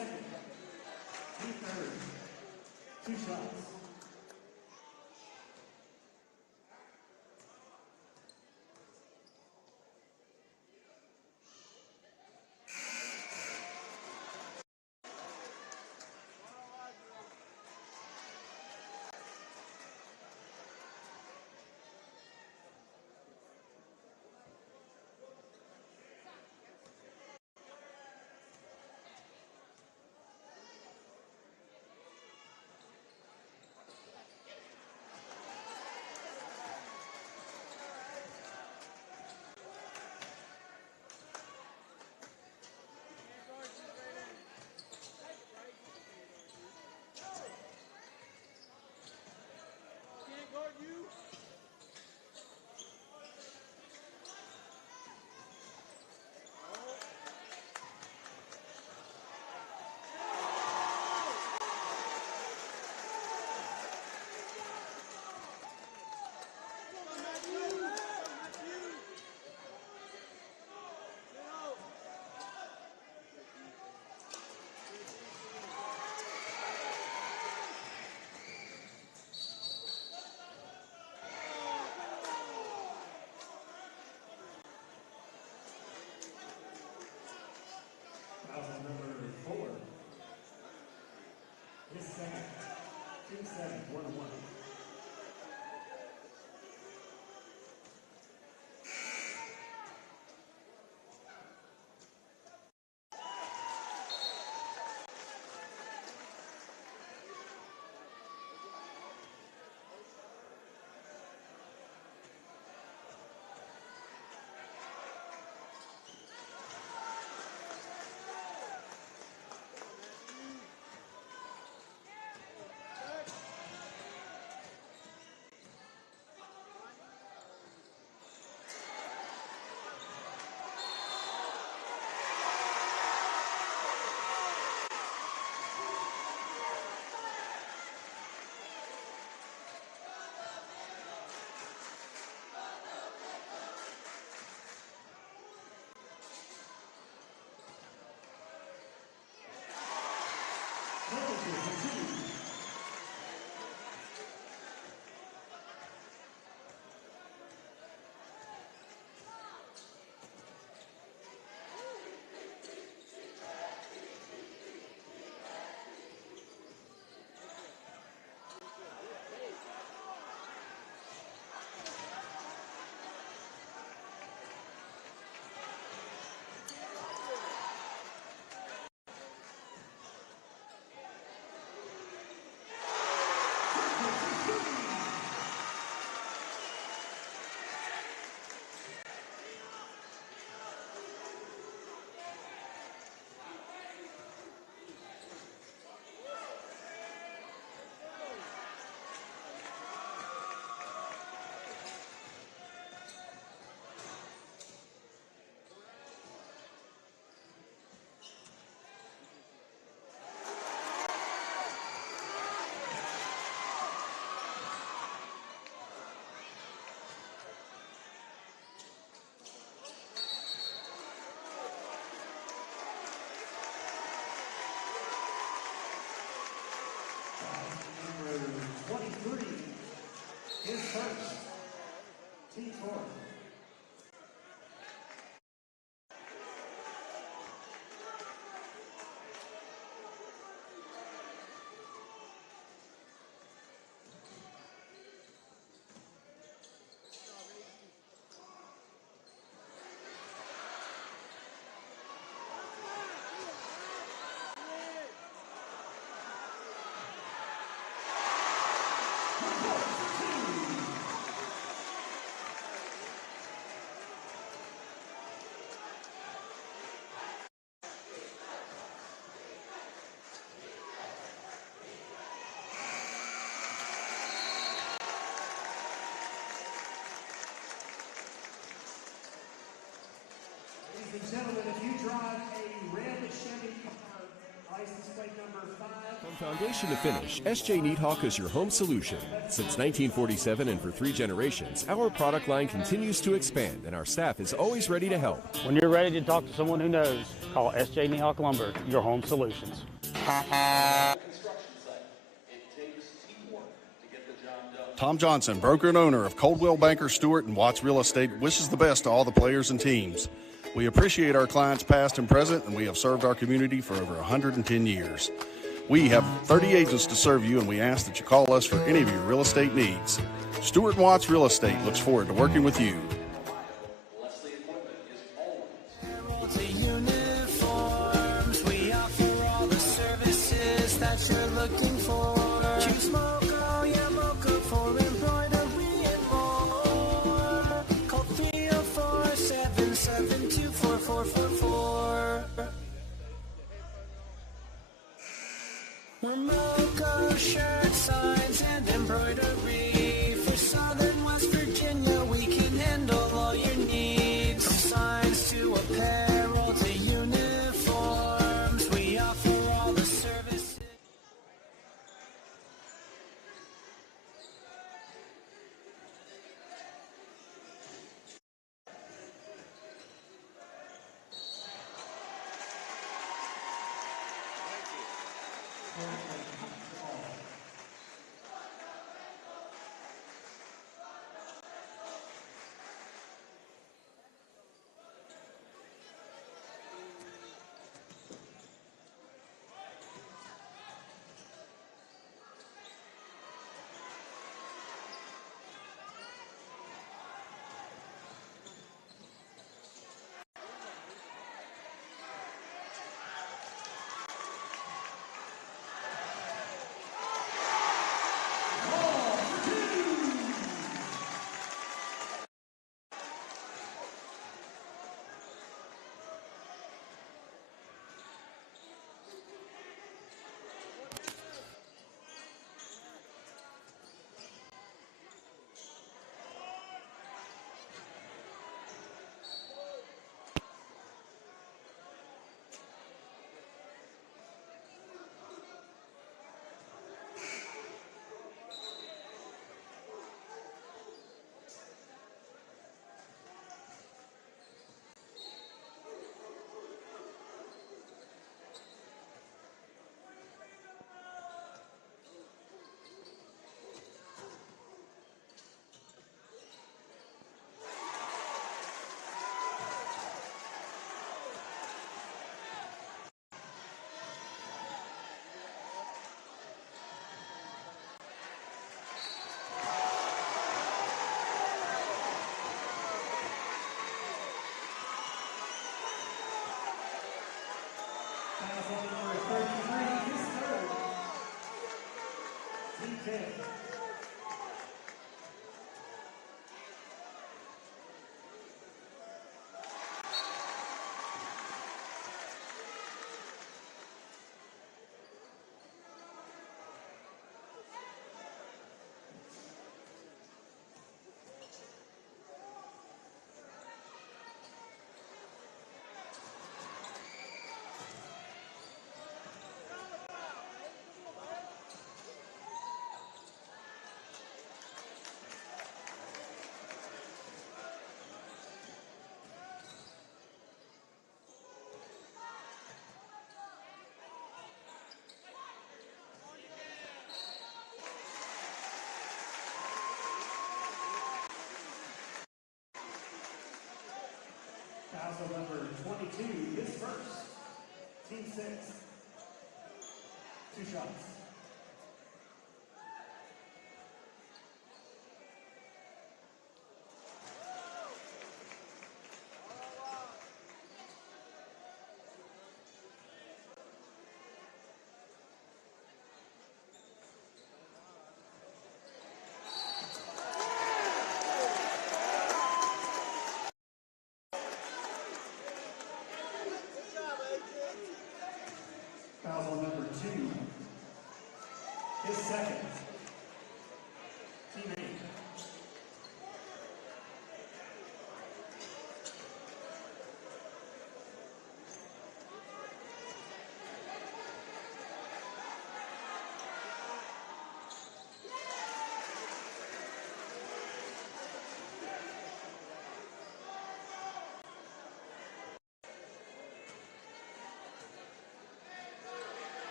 second. He third. 2 shots. Foul number 4. His second. Team 7, 1-1. Ladies and gentlemen, if you drive a red Chevy car, license plate number 5. From foundation to finish, SJ Needhawk is your home solution. Since 1947 and for 3 generations, our product line continues to expand and our staff is always ready to help. When you're ready to talk to someone who knows, Call S.J. Niehawk Lumber, your home solutions. Tom Johnson, broker and owner of Coldwell Banker Stewart and Watts Real Estate, wishes the best to all the players and teams. We appreciate our clients past and present, and we have served our community for over 110 years. We have 30 agents to serve you, and we ask that you call us for any of your real estate needs. Stewart and Watts Real Estate looks forward to working with you. Uniforms, we offer all the services that you're looking for. Choose Moco, yeah, Moco for embroidery and more. Call 304-772-4444. We're Moco shirt signs and embroidery. For Southern West Virginia, we can handle all your needs. From signs to apparel to uniforms, we offer all the services. Foul number 22, his first. Team 6. 2 shots. Foul number 2,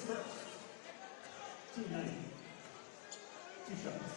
is first. 290. 2 shots.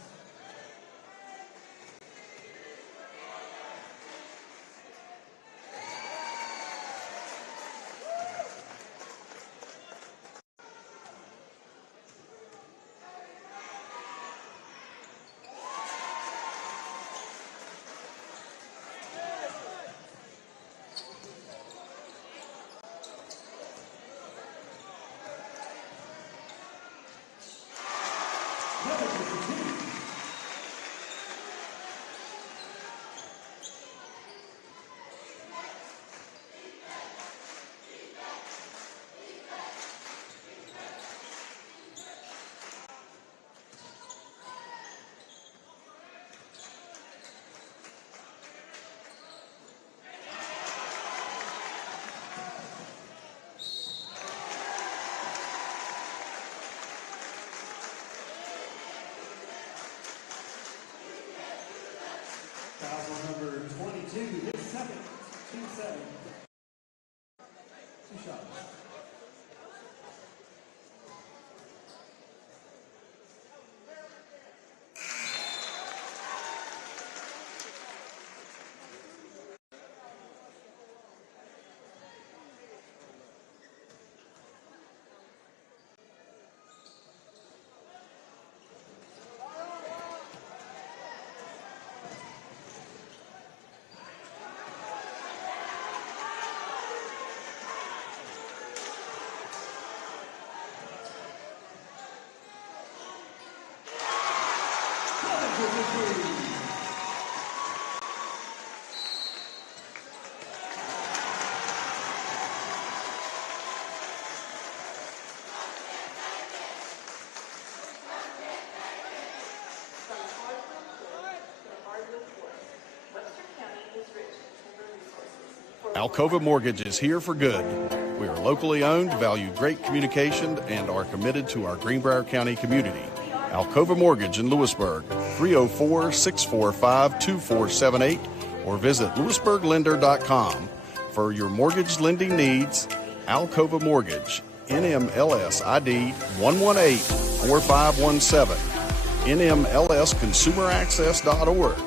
Foul number 22, his second, 2-7. 2 shots. Alcova Mortgage is here for good. We are locally owned, value great communication, and are committed to our Greenbrier County community. Alcova Mortgage in Lewisburg, 304-645-2478, or visit lewisburglender.com. For your mortgage lending needs, Alcova Mortgage, NMLS ID 1184517, NMLSconsumeraccess.org,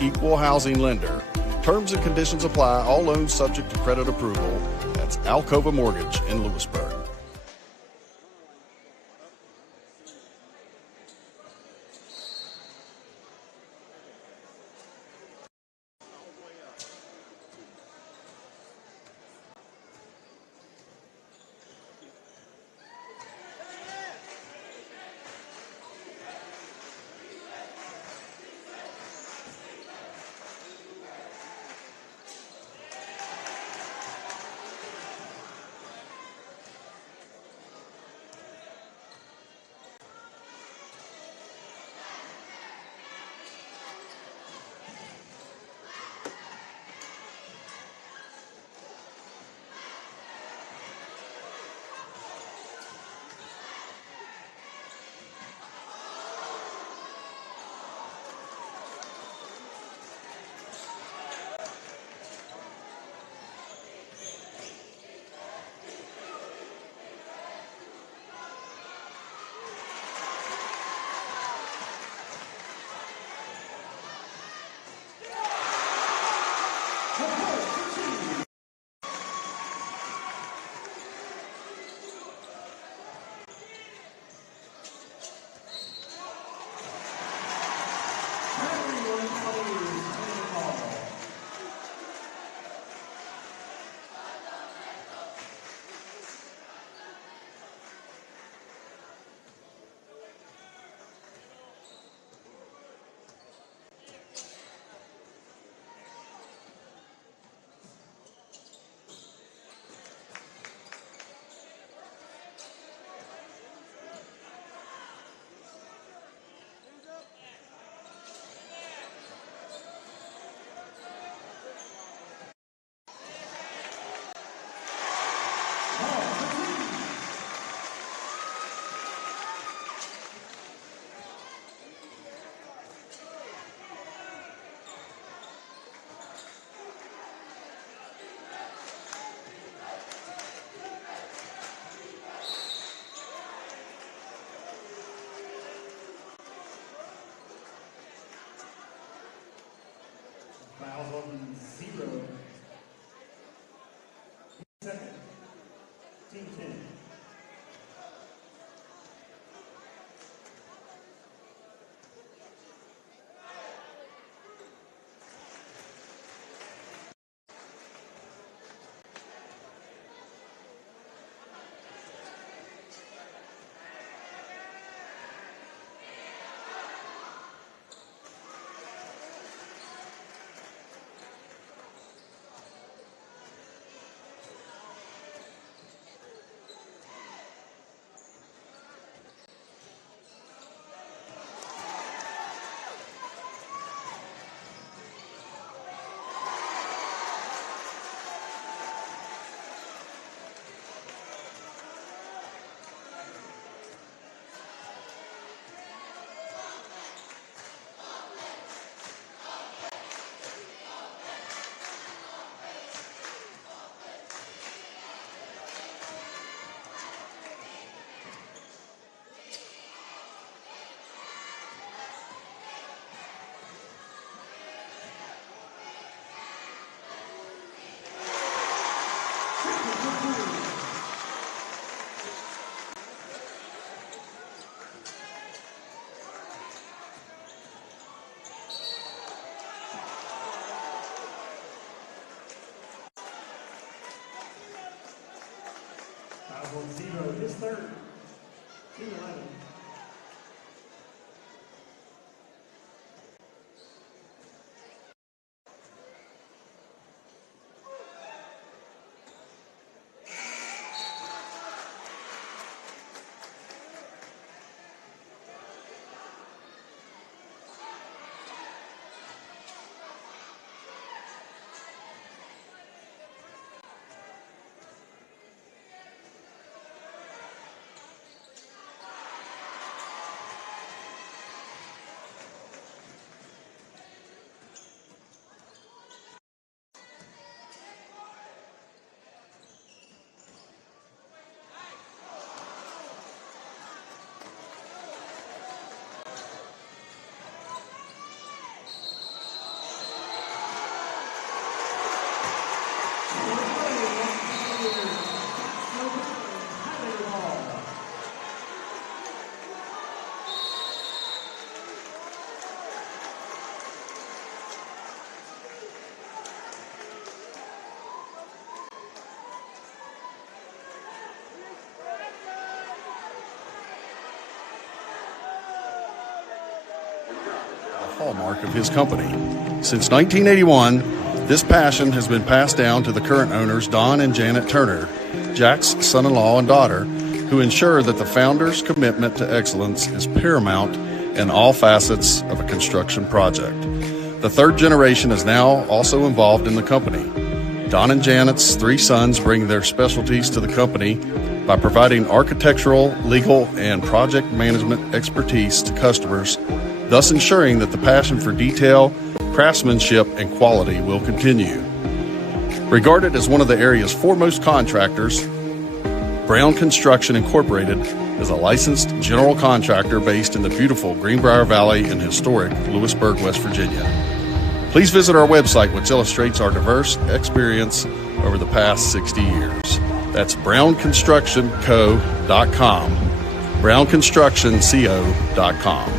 Equal Housing Lender. Terms and conditions apply. All loans subject to credit approval. That's Alcova Mortgage in Lewisburg. third. Team 11. Hallmark of his company. Since 1981, this passion has been passed down to the current owners, Don and Janet Turner, Jack's son-in-law and daughter, who ensure that the founder's commitment to excellence is paramount in all facets of a construction project. The third generation is now also involved in the company. Don and Janet's three sons bring their specialties to the company by providing architectural, legal, and project management expertise to customers, thus ensuring that the passion for detail, craftsmanship, and quality will continue. Regarded as one of the area's foremost contractors, Brown Construction Incorporated is a licensed general contractor based in the beautiful Greenbrier Valley in historic Lewisburg, West Virginia. Please visit our website, which illustrates our diverse experience over the past 60 years. That's brownconstructionco.com, brownconstructionco.com.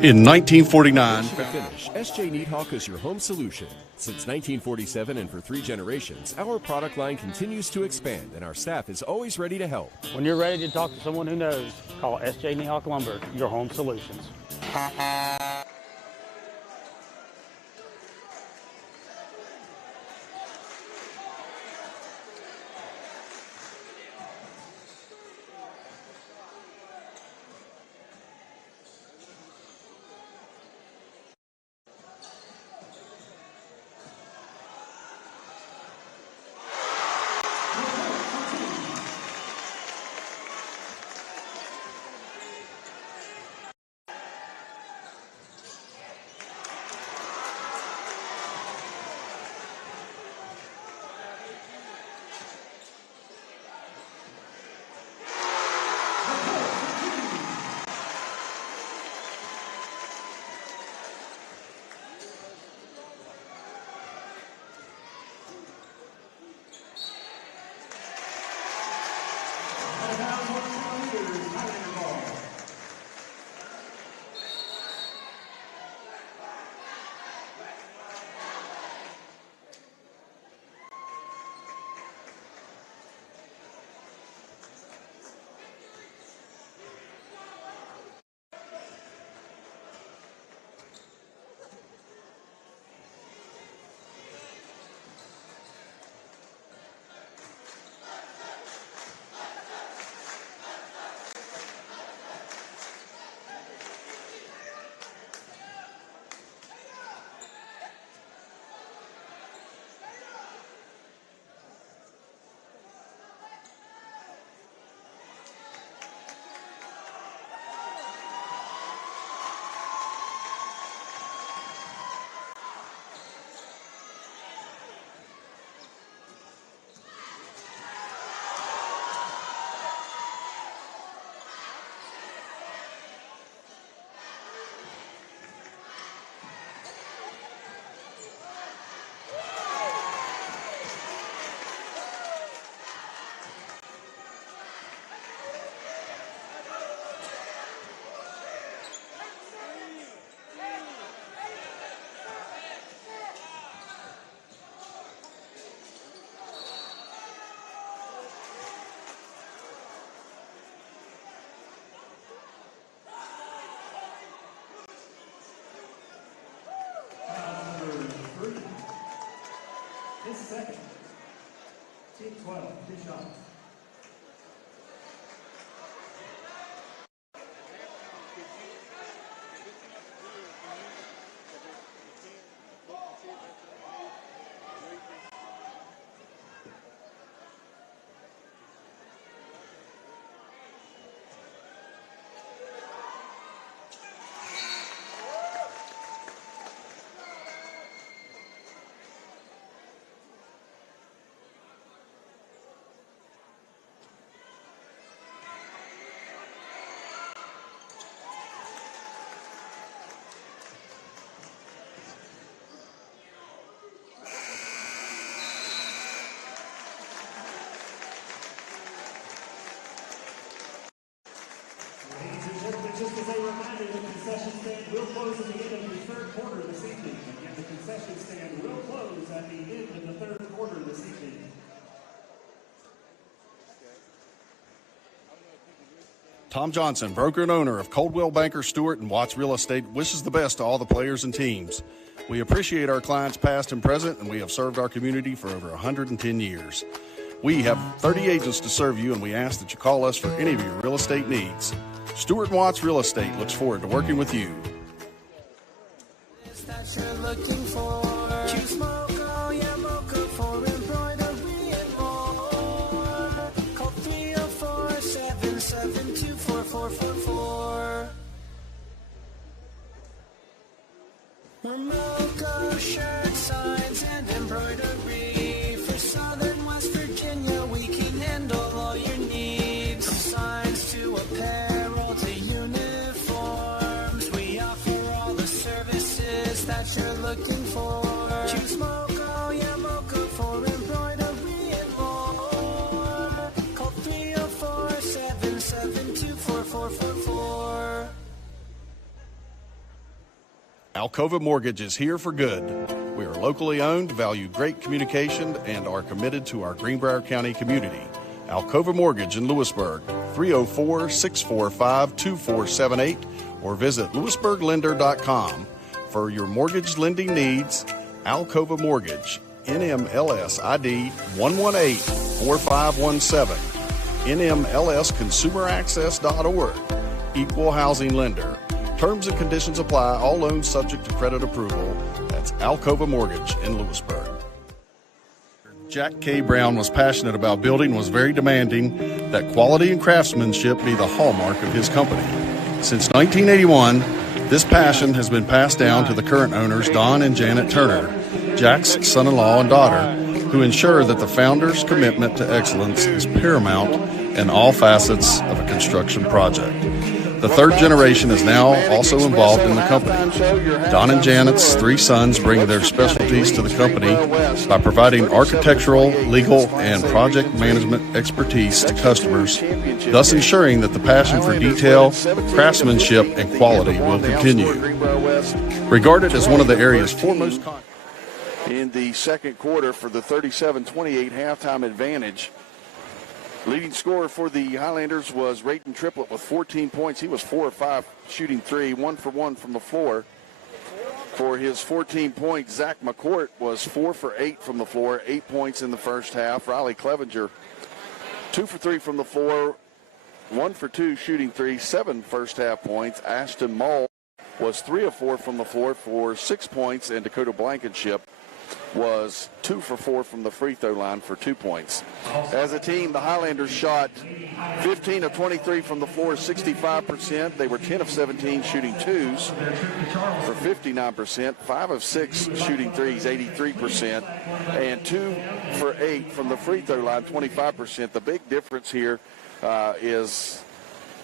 In 1949, To finish, SJ Needhawk is your home solution. Since 1947 and for 3 generations, our product line continues to expand and our staff is always ready to help. When you're ready to talk to someone who knows, call SJ Needhawk Lumber, your home solutions. 2 shots. Just as a reminder, the concession stand will close at the end of the third quarter this evening. Again, the concession stand will close at the end of the third quarter this evening. Tom Johnson, broker and owner of Coldwell Banker Stewart and Watts Real Estate, wishes the best to all the players and teams. We appreciate our clients past and present, and we have served our community for over 110 years. We have 30 agents to serve you, and we ask that you call us for any of your real estate needs. Stewart & Watts Real Estate looks forward to working with you. That you're looking for. Choose Mocha, yeah, Mocha for embroidery and more. Call 304-772-4444. Mocha shirt, signs, and embroidery. For Southern West Virginia, we can handle all your needs. From signs to apparel to uniforms, we offer all the services that you're looking for. Choose Mocha, yeah, Mocha for embroidery and more. Call 304-772-4444. Alcova Mortgage is here for good. We are locally owned, value great communication, and are committed to our Greenbrier County community. Alcova Mortgage in Lewisburg, 304-645-2478, or visit lewisburglender.com. For your mortgage lending needs, Alcova Mortgage, NMLS ID 118-4517, NMLSconsumeraccess.org, Equal Housing Lender. Terms and conditions apply. All loans subject to credit approval. That's Alcova Mortgage in Lewisburg. Jack K. Brown was passionate about building, was very demanding that quality and craftsmanship be the hallmark of his company. Since 1981, this passion has been passed down to the current owners, Don and Janet Turner, Jack's son-in-law and daughter, who ensure that the founder's commitment to excellence is paramount in all facets of a construction project. The third generation is now also involved in the company. Don and Janet's 3 sons bring their specialties to the company by providing architectural, legal, and project management expertise to customers, thus ensuring that the passion for detail, craftsmanship, and quality will continue. Regarded as one of the area's foremost in the second quarter for the 37-28 halftime advantage. Leading scorer for the Highlanders was Rayton Triplett with 14 points. He was 4 of 5 shooting 3, 1 for 1 from the floor. For his 14 points, Zach McCourt was 4 for 8 from the floor, 8 points in the first half. Riley Clevenger, 2 for 3 from the floor, 1 for 2 shooting 3, 7 first half points. Ashton Mull was 3 of 4 from the floor for 6 points, and Dakota Blankenship was 2 for 4 from the free throw line for 2 points. As a team, the Highlanders shot 15 of 23 from the floor, 65%. They were 10 of 17 shooting 2s for 59%, 5 of 6 shooting 3s, 83%, and 2 for 8 from the free throw line, 25%. The big difference here is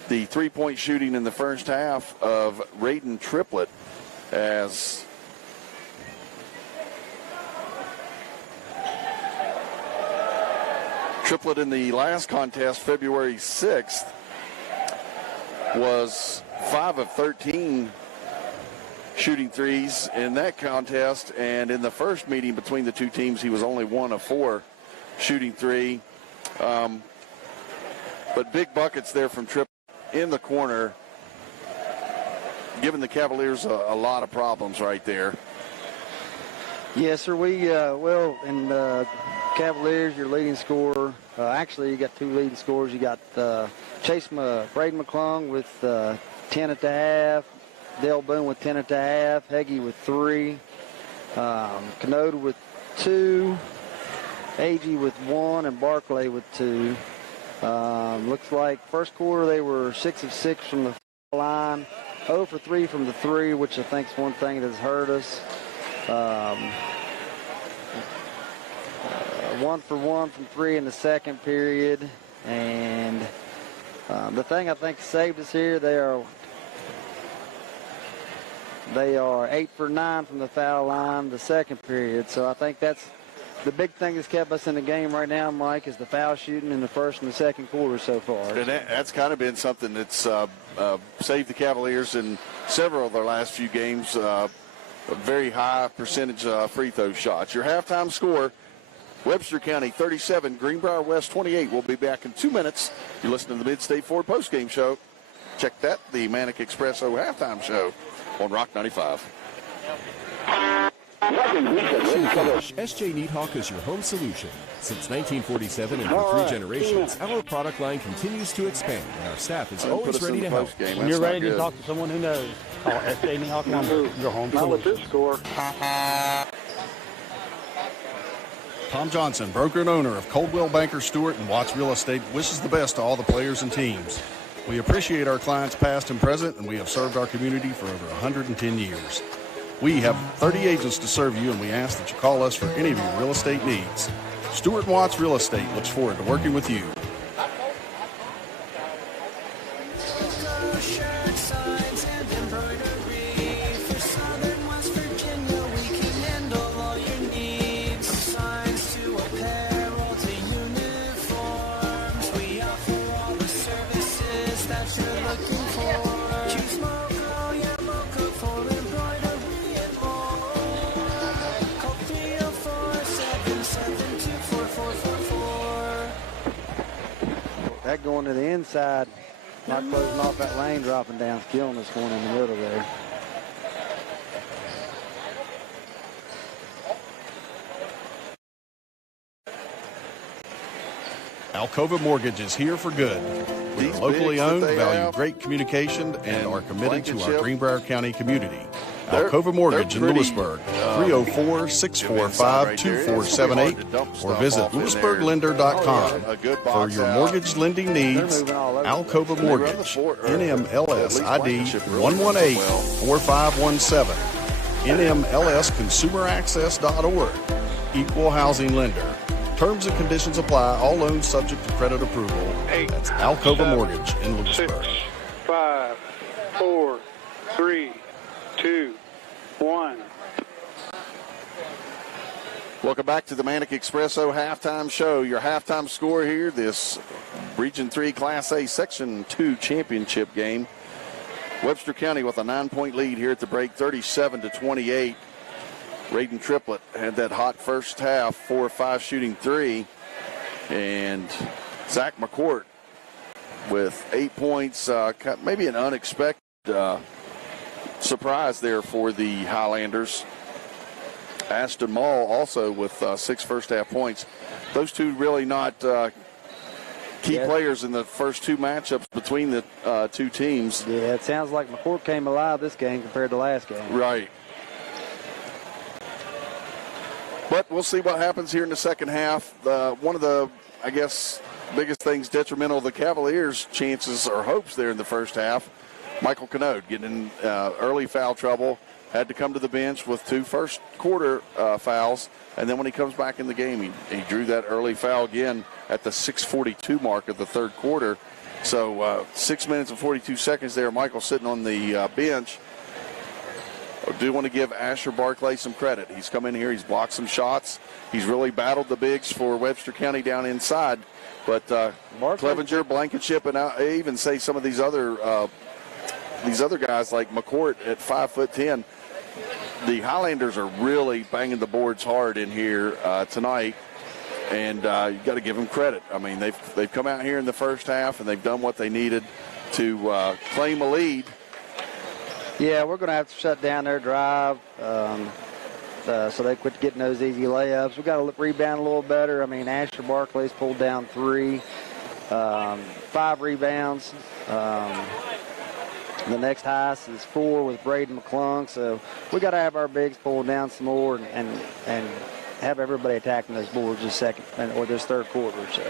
the three-point shooting in the first half of Rayton Triplett, as Triplett in the last contest, February 6th, was 5 of 13 shooting 3s in that contest, and in the first meeting between the two teams, he was only 1 of 4 shooting 3. But big buckets there from Triplett in the corner, giving the Cavaliers a lot of problems right there. Yes, sir. We, Cavaliers, your leading scorer. Actually, you got two leading scorers. You got Braden McClung with 10 at the half, Dale Boone with 10 at the half, Heggie with 3, Canode with 2, Agee with 1, and Barclay with 2. Looks like first quarter they were 6 of 6 from the foul line, 0 for 3 from the 3, which I think is one thing that has hurt us. 1 for 1 from 3 in the second period, and the thing I think saved us here, they are 8 for 9 from the foul line the second period. So I think that's the big thing that's kept us in the game right now, Mike, is the foul shooting in the first and the second quarter so far. And that's kind of been something that's saved the Cavaliers in several of their last few games. A very high percentage free throw shots. Your halftime score, Webster County 37, Greenbrier West 28. We'll be back in 2 minutes. You're listening to the Mid-State Ford postgame show. Check that, the Manic Espresso halftime show on Rock 95. SJ Needhawk is your home solution. Since 1947 and for 3 generations, our product line continues to expand, and our staff is always ready to help. When you're ready to talk to someone who knows, call SJ Needhawk Lumber, your home solution. Score. Tom Johnson, broker and owner of Coldwell Banker Stewart and Watts Real Estate, wishes the best to all the players and teams. We appreciate our clients past and present, and we have served our community for over 110 years. We have 30 agents to serve you, and we ask that you call us for any of your real estate needs. Stewart and Watts Real Estate looks forward to working with you. That going to the inside, not closing off that lane, dropping down, killing us going in the middle there. Alcova Mortgage is here for good. We are locally owned, value great communication, and are committed to our Greenbrier County community. Alcova Mortgage in Lewisburg, 304-645-2478, or visit lewisburglender.com. For your mortgage lending needs, Alcova Mortgage, NMLS ID 118-4517, NMLSconsumeraccess.org, Equal Housing Lender. Terms and conditions apply. All loans subject to credit approval. That's Alcova Mortgage in Lewisburg. 6, 5, 4, 3, 2, 1. Welcome back to the Manic Espresso halftime show. Your halftime score here, this Region 3 Class A Section 2 championship game. Webster County with a 9-point lead here at the break, 37-28. Raiden Triplett had that hot first half, 4 of 5 shooting 3. And Zach McCourt with 8 points, maybe an unexpected surprise there for the Highlanders. Ashton Mall also with 6 first half points. Those two really not key players in the first 2 matchups between the 2 teams. Yeah, it sounds like McCourt came alive this game compared to last game. Right. But we'll see what happens here in the second half. One of the, I guess, biggest things detrimental to the Cavaliers' chances or hopes there in the first half, Michael Canode getting in early foul trouble, had to come to the bench with 2 first quarter fouls, and then when he comes back in the game, he drew that early foul again at the 6:42 mark of the third quarter. So 6 minutes and 42 seconds there, Michael sitting on the bench. I do want to give Asher Barclay some credit. He's come in here, he's blocked some shots. He's really battled the bigs for Webster County down inside. But Clevenger, Blankenship, and I even say some of these other guys like McCourt at 5'10". The Highlanders are really banging the boards hard in here tonight, and you've got to give them credit. I mean, they've come out here in the first half, and they've done what they needed to claim a lead. Yeah, we're going to have to shut down their drive. so they quit getting those easy layups. We got to rebound a little better. I mean, Asher Barkley's pulled down 3, 5 rebounds. The next highest is 4 with Braden McClung. So we got to have our bigs pull down some more and have everybody attacking those boards this third quarter. So.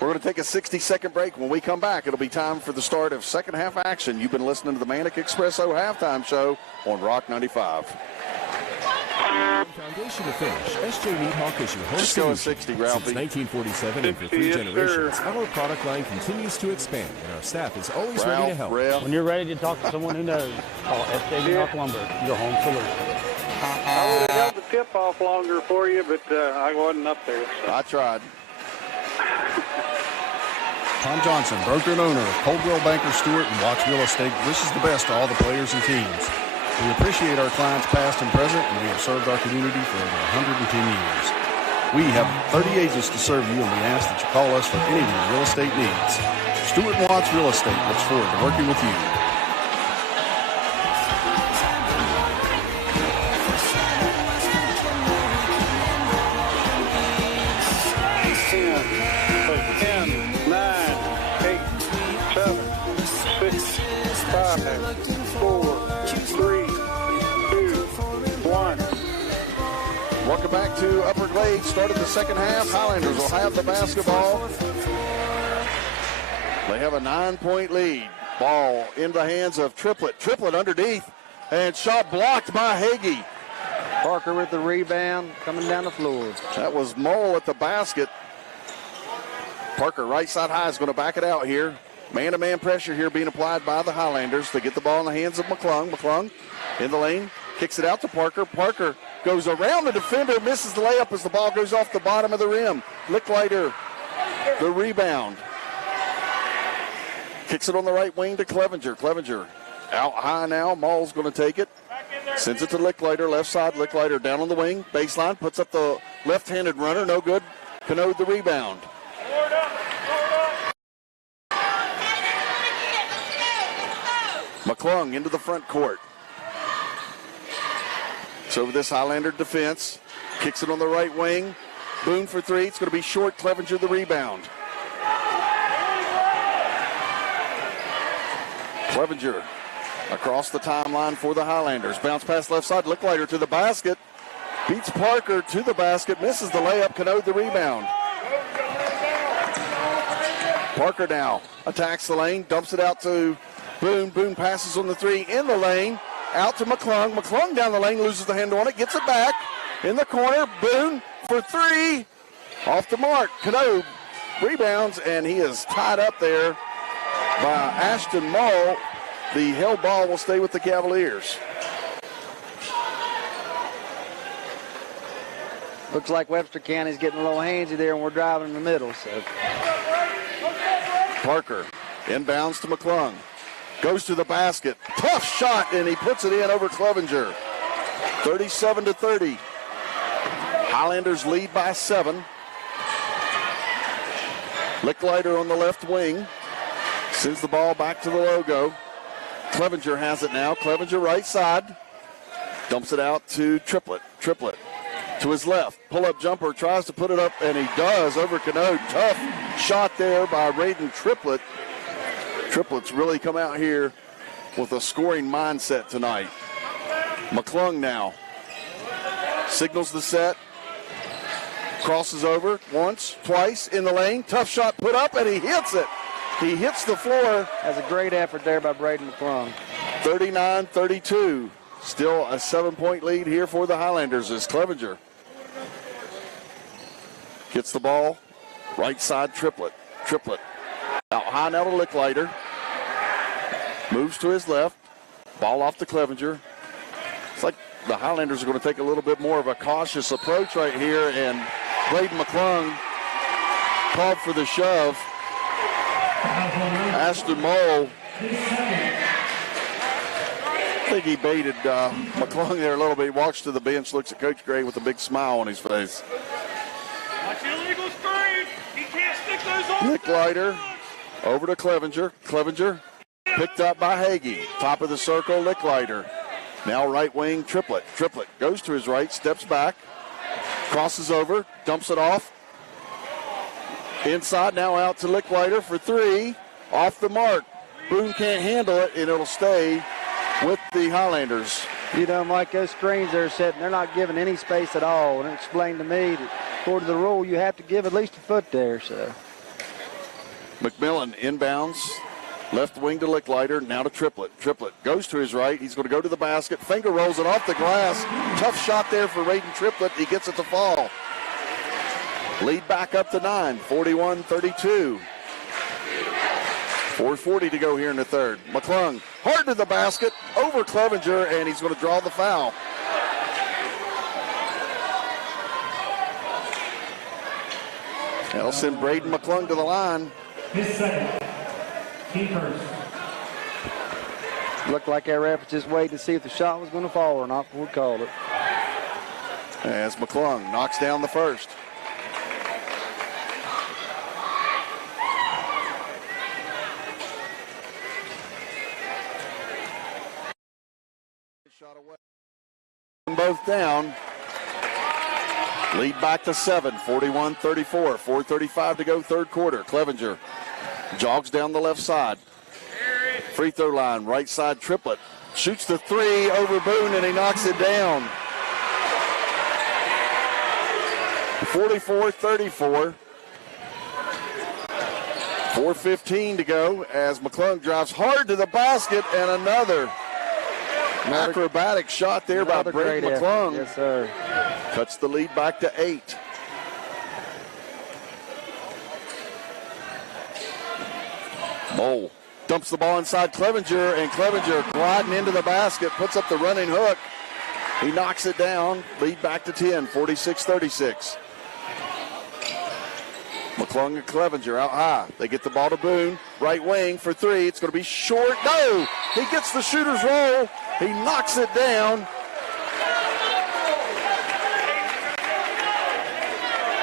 We're going to take a 60-second break. When we come back, it'll be time for the start of second half action. You've been listening to the Manic Espresso halftime show on Rock 95. From foundation to finish, S.J. Needhawk is your home Just go with solution. 60, Ralphie. Since 1947 and for 3 Yes, generations, sir. our product line continues to expand, and our staff is always ready to help. When you're ready to talk to someone who knows, call S.J. Needhawk Lumber, your home solution. I would have held the tip off longer for you, but I wasn't up there. So. I tried. Tom Johnson, broker and owner of Coldwell Banker Stewart and Watts Real Estate, wishes the best to all the players and teams. We appreciate our clients past and present, and we have served our community for over 110 years. We have 30 agents to serve you, and we ask that you call us for any of your real estate needs. Stewart and Watts Real Estate looks forward to working with you. Welcome back to Upper Glade. Started the second half. Highlanders will have the basketball. They have a 9-point lead. Ball in the hands of Triplett. Triplett underneath, and shot blocked by Hagee. Parker with the rebound, coming down the floor. That was Mole at the basket. Parker, right side high, is going to back it out here. Man-to-man pressure here being applied by the Highlanders. They get the ball in the hands of McClung. McClung in the lane, kicks it out to Parker. Parker goes around the defender, misses the layup as the ball goes off the bottom of the rim. Licklider, the rebound. Kicks it on the right wing to Clevenger. Clevenger out high now. Maul's going to take it. Sends it to Licklider, left side. Licklider down on the wing. Baseline, puts up the left-handed runner. No good. Canode the rebound. McClung into the front court. So this Highlander defense. Kicks it on the right wing. Boone for 3. It's going to be short. Clevenger the rebound. Clevenger across the timeline for the Highlanders. Bounce pass left side. Licklider to the basket. Beats Parker to the basket. Misses the layup. Canode the rebound. Parker now attacks the lane. Dumps it out to Boone. Boone passes on the 3 in the lane. Out to McClung. McClung down the lane. Loses the handle on it. Gets it back. In the corner. Boone for 3. Off the mark. Canode rebounds, and he is tied up there by Ashton Mull. The held ball will stay with the Cavaliers. Looks like Webster County's getting a little handsy there, and we're driving in the middle. So Parker inbounds to McClung. Goes to the basket. Tough shot, and he puts it in over Clevenger. 37-30. Highlanders lead by 7. Licklider on the left wing. Sends the ball back to the logo. Clevenger has it now. Clevenger right side. Dumps it out to Triplett. Triplett to his left. Pull-up jumper. Tries to put it up, and he does over Canode. Tough shot there by Raiden Triplett. Triplett's really come out here with a scoring mindset tonight. McClung now signals the set. Crosses over once, twice in the lane. Tough shot put up, and he hits it. He hits the floor. that's a great effort there by Braden McClung. 39-32. Still a 7-point lead here for the Highlanders as Clevenger gets the ball. Right side Triplett. Triplett out high now to Licklider. Moves to his left. Ball off to Clevenger. It's like the Highlanders are going to take a little bit more of a cautious approach right here, and Braden McClung called for the shove. Ashton Mull, I think he baited McClung there a little bit. He walks to the bench, looks at Coach Gray with a big smile on his face. Watch the illegal screen. He can't stick those on. Licklider over to Clevenger. Clevenger picked up by Hagee. Top of the circle, Licklider. Now right wing, Triplett. Triplett goes to his right, steps back, crosses over, dumps it off. Inside, now out to Licklider for three. Off the mark. Boone can't handle it, and it'll stay with the Highlanders. You know, Mike, those screens they're setting, they're not giving any space at all. And it explained to me that according to the rule, you have to give at least a foot there. So McMillan inbounds. Left wing to Licklider, now to Triplett. Triplett goes to his right. He's going to go to the basket. Finger rolls it off the glass. Tough shot there for Raiden Triplett. He gets it to fall. Lead back up to 9, 41-32. 4:40 to go here in the third. McClung hard to the basket, over Clevenger, and he's going to draw the foul. That'll send Braden McClung to the line. His second. Keepers. looked like our ref was just waiting to see if the shot was going to fall or not before we called it. As McClung knocks down the first. Shot away. Both down. Lead back to 7, 41-34. 4:35 to go, third quarter. Clevenger jogs down the left side. Free throw line, right side Triplett. Shoots the three over Boone, and he knocks it down. 44-34. 4:15 to go as McClung drives hard to the basket, and another acrobatic shot there by Brady McClung. Yes, sir. Cuts the lead back to 8. Mole dumps the ball inside Clevenger, and Clevenger gliding into the basket, puts up the running hook. He knocks it down. Lead back to 10, 46-36. McClung and Clevenger out high. They get the ball to Boone. Right wing for three. It's going to be short. No! He gets the shooter's roll. He knocks it down.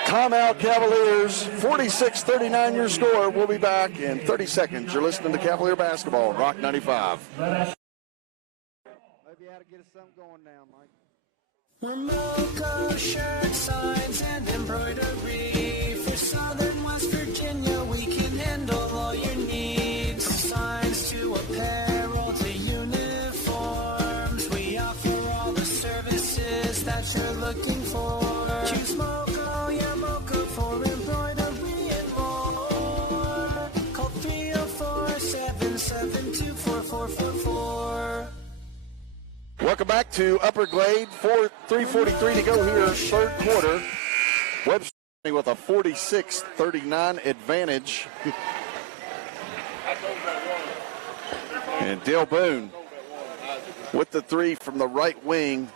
Timeout Cavaliers. 46-39 your score. We'll be back in 30 seconds. You're listening to Cavalier Basketball on Rock 95. Maybe I had to get us something going now, Mike. Remoco shirt signs and embroidery. For Southern West Virginia, we can handle all your needs. From signs to apparel to uniforms, we offer all the services that you're looking for. Choose Moco, yeah, Moco for embroidery and more. Call 304-772-4444. Welcome back to Upper Glade. 3:43 to go here, third quarter. Webster with a 46-39 advantage. And Dale Boone with the three from the right wing.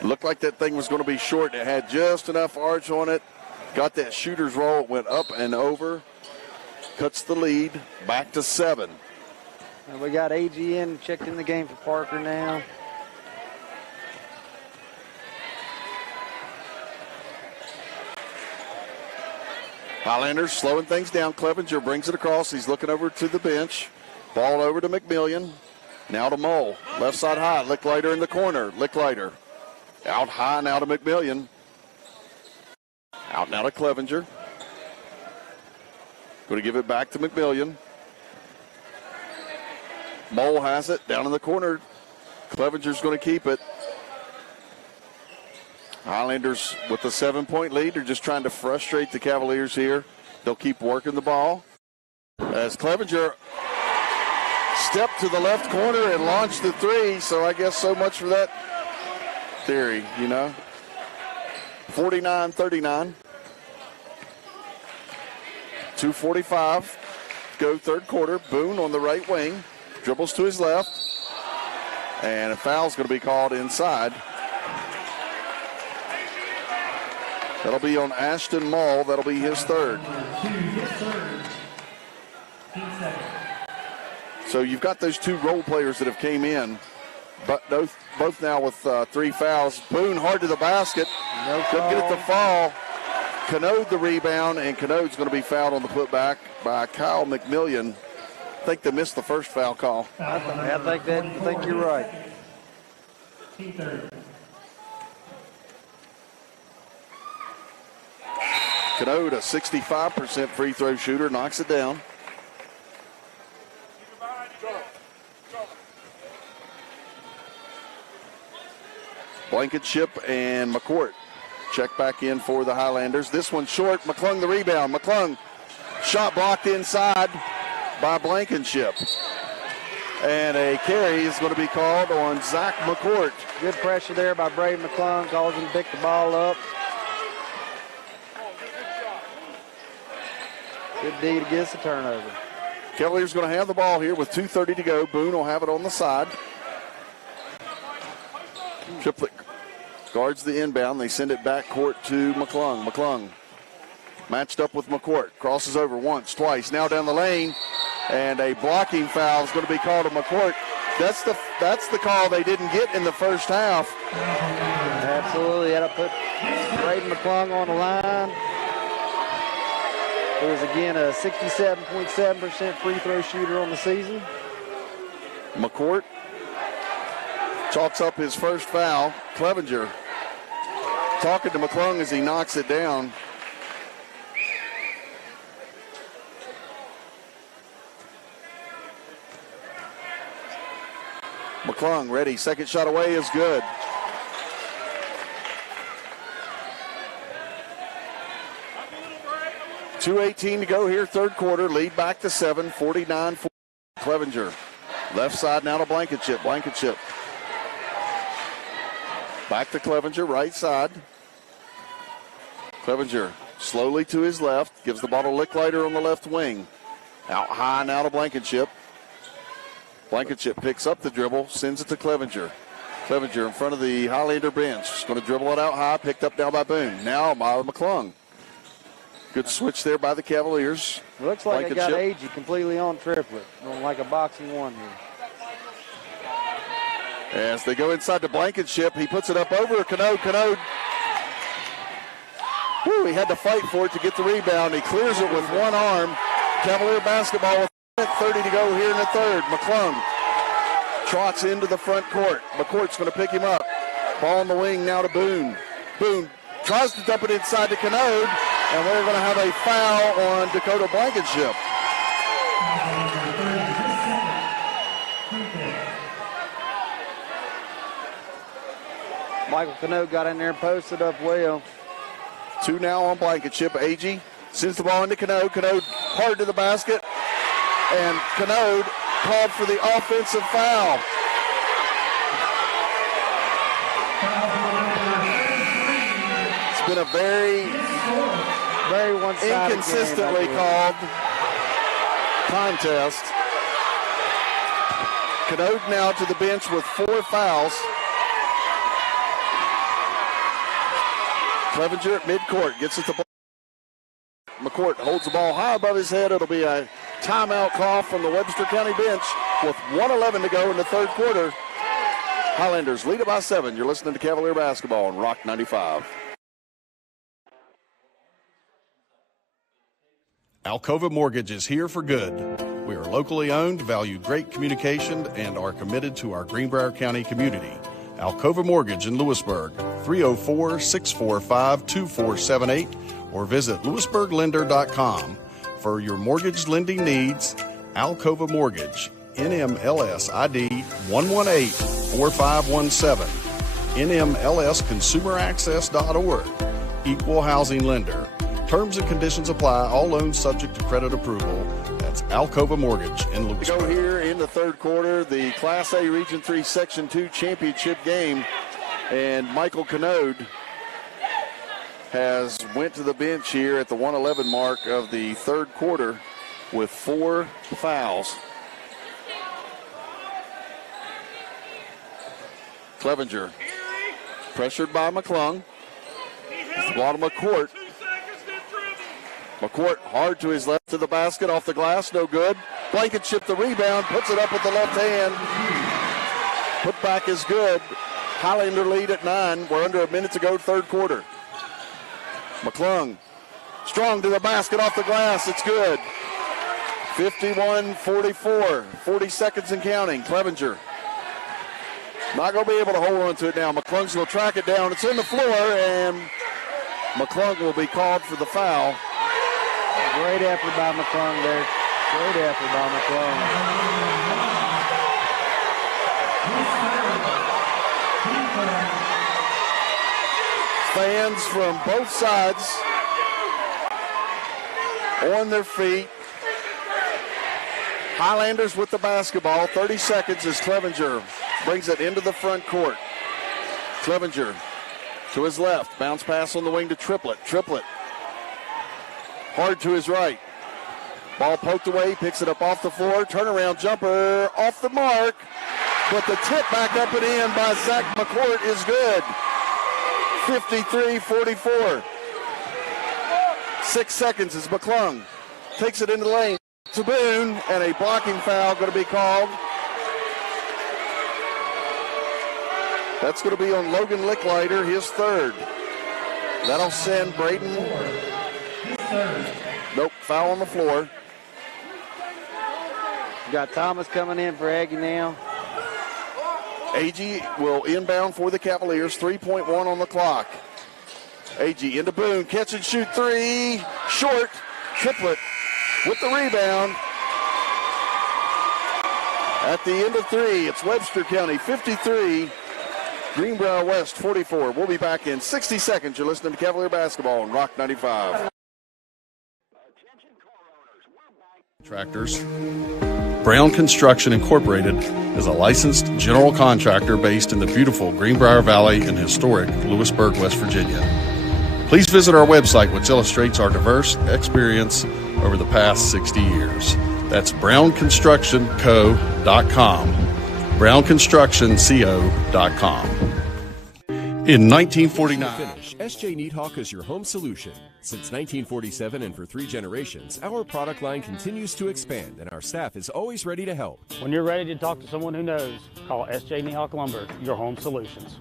Looked like that thing was going to be short. It had just enough arch on it. Got that shooter's roll. It went up and over. Cuts the lead back to 7. And we got AG in, checked in the game for Parker now. Highlanders slowing things down. Clevenger brings it across. He's looking over to the bench. Ball over to McMillian. Now to Mole. Left side high. Licklider in the corner. Licklider out high now to McMillian. Out now to Clevenger. Going to give it back to McMillian. Mole has it down in the corner. Clevenger's going to keep it. Highlanders with a 7-point lead. They're just trying to frustrate the Cavaliers here. They'll keep working the ball. As Clevenger stepped to the left corner and launched the three, so I guess so much for that theory, you know. 49-39. 2:45 go third quarter. Boone on the right wing. Dribbles to his left. And a foul's going to be called inside. That'll be on Ashton Mall. That'll be his third. So you've got those two role players that have came in, but both now with 3 fouls. Boone hard to the basket. Couldn't get it to fall. Canode the rebound, and Canode's going to be fouled on the putback by Kyle McMillian. I think they missed the first foul call. I think you're right. Team third. Canode, a 65% free throw shooter, knocks it down. Blankenship and McCourt check back in for the Highlanders. This one short. McClung the rebound. McClung shot blocked inside by Blankenship. And a carry is going to be called on Zach McCourt. Good pressure there by Braden McClung, causing him to pick the ball up. Good D to get us a turnover. Cavaliers going to have the ball here with 2:30 to go. Boone will have it on the side. Triplett guards the inbound. They send it back court to McClung. McClung matched up with McCourt. Crosses over once, twice. Now down the lane. And a blocking foul is going to be called on McCourt. That's the call they didn't get in the first half. Absolutely. Had to put Braden McClung on the line. It was, again, a 67.7% free throw shooter on the season. McCourt chalks up his first foul. Clevenger talking to McClung as he knocks it down. McClung ready. Second shot away is good. .218 to go here, third quarter. Lead back to 7, 49-40. Clevenger. Left side now to Blankenship. Blankenship. Back to Clevenger, right side. Clevenger slowly to his left. Gives the ball to Lickliter on the left wing. Out high now to Blankenship. Blankenship picks up the dribble, sends it to Clevenger. Clevenger in front of the Highlander bench. Going to dribble it out high, picked up now by Boone. Now by McClung. Good switch there by the Cavaliers. Looks like they got Agee completely on Triplett, like a boxing one here. As they go inside to Blankenship, he puts it up over Canode. Canode, he had to fight for it to get the rebound. He clears it with one arm. Cavalier basketball with 30 to go here in the third. McClung trots into the front court. McCourt's going to pick him up. Ball on the wing now to Boone. Boone tries to dump it inside to Canode, and we're going to have a foul on Dakota Blankenship. Michael Canode got in there and posted up well. 2 now on Blankenship. Agee sends the ball into Canode. Canode hard to the basket. And Canode called for the offensive foul. It's been a very one-sided inconsistently called contest. Canode now to the bench with 4 fouls. Clevenger at midcourt gets it to McCourt, holds the ball high above his head. It'll be a timeout call from the Webster County bench with 1:11 to go in the third quarter. Highlanders lead it by 7. You're listening to Cavalier Basketball on Rock 95. Alcova Mortgage is here for good. We are locally owned, value great communication, and are committed to our Greenbrier County community. Alcova Mortgage in Lewisburg, 304-645-2478, or visit lewisburglender.com. For your mortgage lending needs, Alcova Mortgage, NMLS ID 118-4517, NMLSconsumeraccess.org, Equal Housing Lender. Terms and conditions apply. All loans subject to credit approval. That's Alcova Mortgage in Lewisburg. Go here in the third quarter, the Class A Region 3 Section 2 championship game, and Michael Canode has went to the bench here at the 1:11 mark of the third quarter with 4 fouls. Clevenger pressured by McClung. It's the ball to McCourt. McCourt hard to his left to the basket, off the glass, no good. Blankenship the rebound, puts it up with the left hand. Put back is good. Highlander lead at 9. We're under a minute to go, third quarter. McClung strong to the basket, off the glass, it's good. 51-44, 40 seconds and counting. Clevenger Not going to be able to hold on to it now. McClung's going to track it down. It's on the floor, and McClung will be called for the foul. Great effort by McClung there. Great effort by McClung. Fans from both sides on their feet. Highlanders with the basketball. 30 seconds as Clevenger brings it into the front court. Clevenger to his left. Bounce pass on the wing to Triplett. Triplett hard to his right. Ball poked away. Picks it up off the floor. Turnaround jumper off the mark. But the tip back up and in by Zach McCourt is good. 53-44. 6 seconds as McClung takes it into the lane to Boone, and a blocking foul going to be called. That's going to be on Logan Licklider, his third. That'll send Braden. Nope, foul on the floor. You got Thomas coming in for Aggie now. Agee will inbound for the Cavaliers. 3.1 on the clock. Agee into Boone. Catch and shoot three. Short. Triplett with the rebound. At the end of three, it's Webster County 53, Greenbrier West 44. We'll be back in 60 seconds. You're listening to Cavalier Basketball on Rock 95. Tractors. Brown Construction Incorporated is a licensed general contractor based in the beautiful Greenbrier Valley in historic Lewisburg, West Virginia. Please visit our website, which illustrates our diverse experience over the past 60 years. That's brownconstructionco.com. brownconstructionco.com. In 1949, Finish, SJ Needhawk is your home solution. Since 1947 and for 3 generations, our product line continues to expand and our staff is always ready to help. When you're ready to talk to someone who knows, call SJ Needhawk Lumber, your home solutions.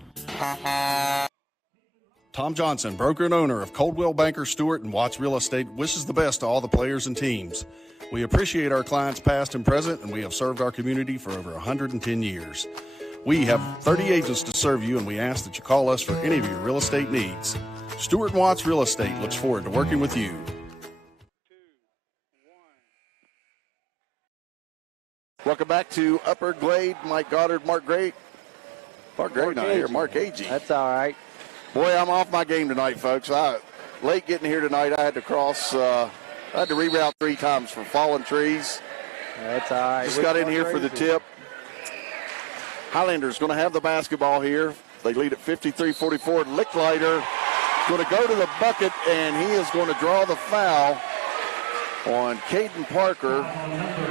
Tom Johnson, broker and owner of Coldwell Banker Stewart and Watts Real Estate, wishes the best to all the players and teams. We appreciate our clients past and present, and we have served our community for over 110 years. We have 30 agents to serve you, and we ask that you call us for any of your real estate needs. Stewart and Watts Real Estate looks forward to working with you. Welcome back to Upper Glade. Mike Goddard, Mark Gray. Mark Gray not here. Mark Agee. That's all right. Boy, I'm off my game tonight, folks. Late getting here tonight, I had to cross. I had to reroute 3 times for fallen trees. That's all right. Just got in here for the tip. Highlanders going to have the basketball here. They lead at 53-44. Licklider going to go to the bucket, and he is going to draw the foul on Caden Parker.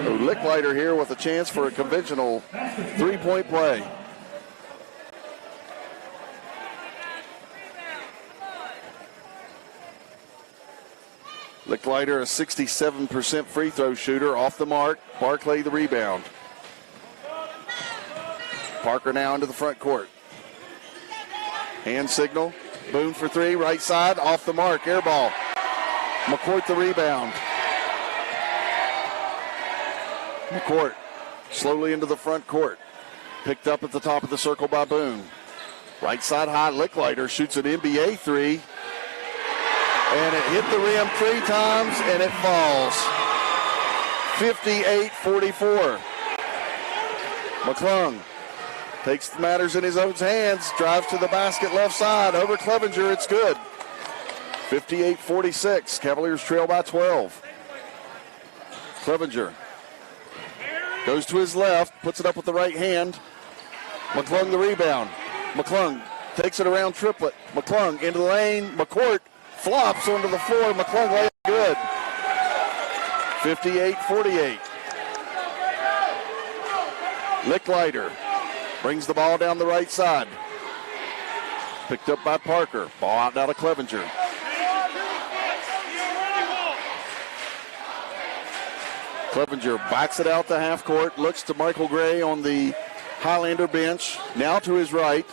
Licklider here with a chance for a conventional 3-point play. Licklider, a 67% free throw shooter, off the mark. Barclay the rebound. Parker now into the front court. Hand signal. Boone for 3, right side, off the mark, air ball. McCourt the rebound. McCourt slowly into the front court. Picked up at the top of the circle by Boone. Right side high, Licklider shoots an NBA 3. And it hit the rim 3 times, and it falls. 58-44. McClung takes matters in his own hands, drives to the basket left side, over Clevenger, it's good. 58-46, Cavaliers trail by 12. Clevenger goes to his left, puts it up with the right hand. McClung the rebound. McClung takes it around Triplett. McClung into the lane, McCourt flops onto the floor, McClung lays good. 58-48. Licklider brings the ball down the right side. Picked up by Parker. Ball out now to Clevenger. Clevenger backs it out to half court. Looks to Michael Gray on the Highlander bench. Now to his right.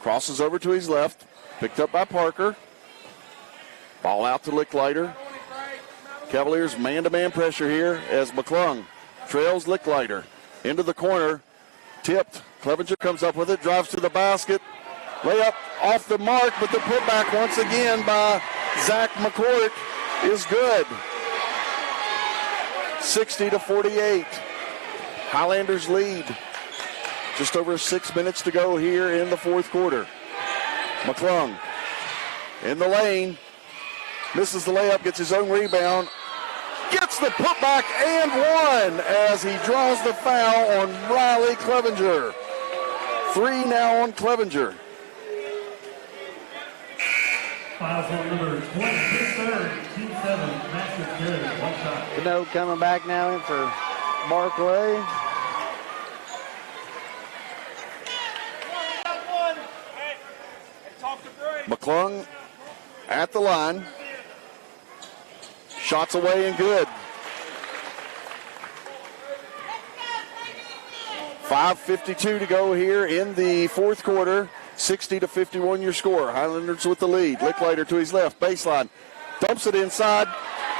Crosses over to his left. Picked up by Parker. Ball out to Licklider. Cavaliers man-to-man pressure here as McClung trails Licklider into the corner. Tipped. Clevenger comes up with it, drives to the basket. Layup off the mark, but the putback once again by Zach McCourt is good. 60-48. Highlanders lead. Just over 6 minutes to go here in the fourth quarter. McClung in the lane. Misses the layup, gets his own rebound. Gets the putback and one as he draws the foul on Riley Clevenger. 3 now on Clevenger. Fouls on number 20, his third, team 7, Master's good, 1 shot. Cano coming back now in for Barclay. McClung at the line. Shots away and good. 5:52 to go here in the fourth quarter. 60-51 your score. Highlanders with the lead. Licklider to his left, baseline. Dumps it inside.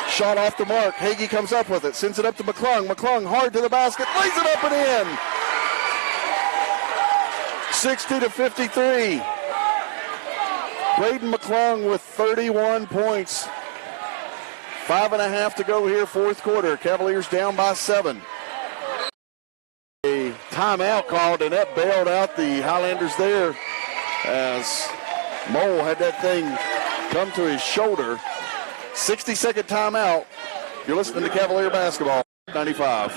Shot off the mark. Hagee comes up with it. Sends it up to McClung. McClung hard to the basket. Lays it up and in. 60-53. Braden McClung with 31 points. 5.5 to go here, fourth quarter. Cavaliers down by 7. A timeout called, and that bailed out the Highlanders there as Mole had that thing come to his shoulder. 60-second timeout. You're listening to Cavalier Basketball, 95.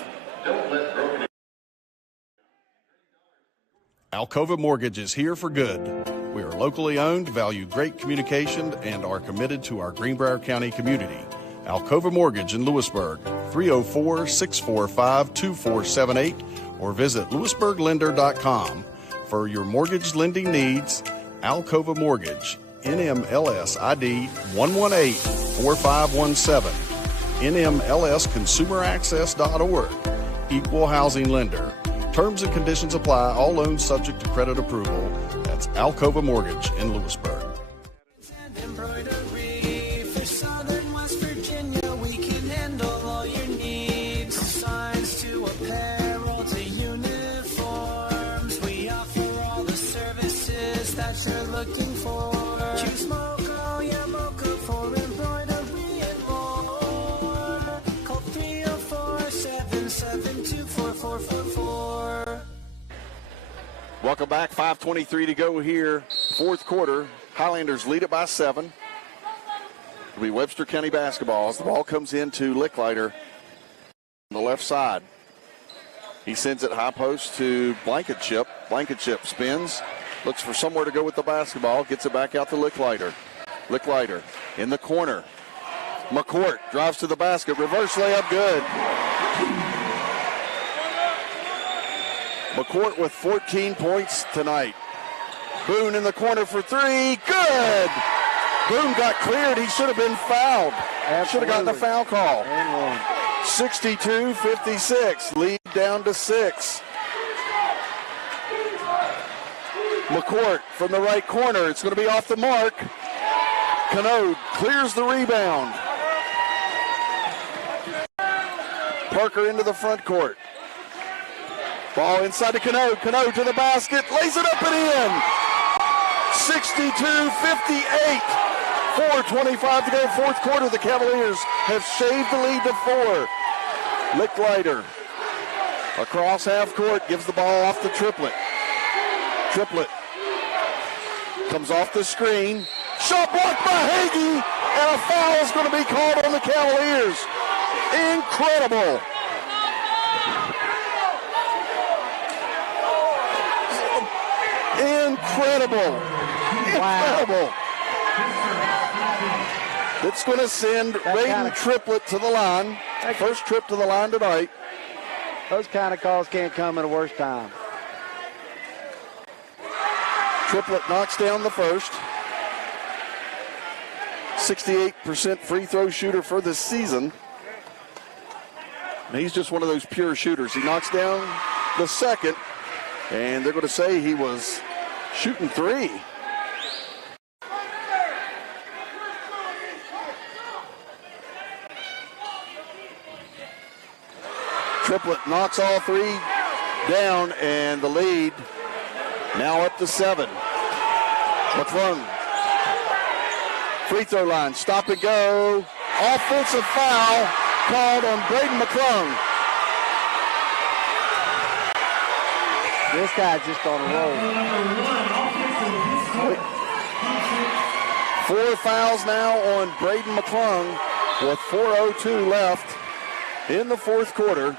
Alcova Mortgage is here for good. We are locally owned, value great communication, and are committed to our Greenbrier County community. Alcova Mortgage in Lewisburg, 304-645-2478, or visit lewisburglender.com. For your mortgage lending needs, Alcova Mortgage, NMLS ID 118-4517, NMLSconsumeraccess.org, Equal Housing Lender. Terms and conditions apply. All loans subject to credit approval. That's Alcova Mortgage in Lewisburg. Embroidery for Southern West Virginia, we can handle all your needs. From signs to apparel to uniforms, we offer all the services that you're looking for. Choose Moco, yeah, Moco for embroidery and more. Call 304-772-4444. Welcome back. 5:23 to go here, fourth quarter. Highlanders lead it by 7. It'll be Webster County basketball as the ball comes into Licklider on the left side. He sends it high post to Blankenship. Blankenship spins, looks for somewhere to go with the basketball, gets it back out to Licklider. Licklider in the corner. McCourt drives to the basket, reverse layup, good. McCourt with 14 points tonight. Boone in the corner for 3, good! Boone got cleared, he should have been fouled. Should have gotten the foul call. 62-56, lead down to 6. McCourt from the right corner, it's going to be off the mark. Canode clears the rebound. Parker into the front court. Ball inside to Canode. Canode to the basket. Lays it up and in. 62-58. 4:25 to go, fourth quarter. The Cavaliers have shaved the lead to 4. Licklider across half court. Gives the ball off to Triplett. Triplett comes off the screen. Shot blocked by Hagee. And a foul is going to be called on the Cavaliers. Incredible. Incredible. Incredible. It's going to send Raiden Triplett to the line. First trip to the line tonight. Those kind of calls can't come at a worse time. Triplett knocks down the first. 68% free throw shooter for the season. And he's just one of those pure shooters. He knocks down the second, and they're going to say he was shooting 3. Triplett knocks all 3 down, and the lead now up to 7. McClung. Free throw line, stop and go. Offensive foul called on Braden McClung. This guy's just on a roll. 4 fouls now on Braden McClung with 4:02 left in the fourth quarter.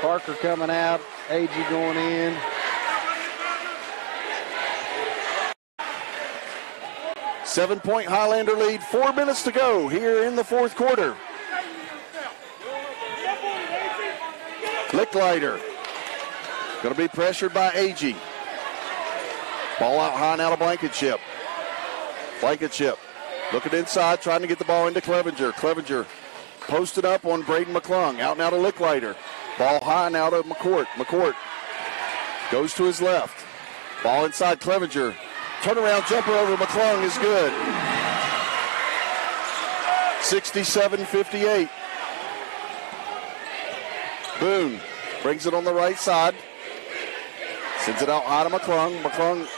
Parker coming out, AG going in. Seven-point Highlander lead, 4 minutes to go here in the fourth quarter. Licklider going to be pressured by AG. Ball out high now to Blankenship. Blankenship looking inside, trying to get the ball into Clevenger. Clevenger posted up on Braden McClung. Out now to Licklider. Ball high now to McCourt. McCourt goes to his left. Ball inside Clevenger. Turnaround jumper over McClung is good. 67-58. Boone brings it on the right side. Sends it out high to McClung. McClung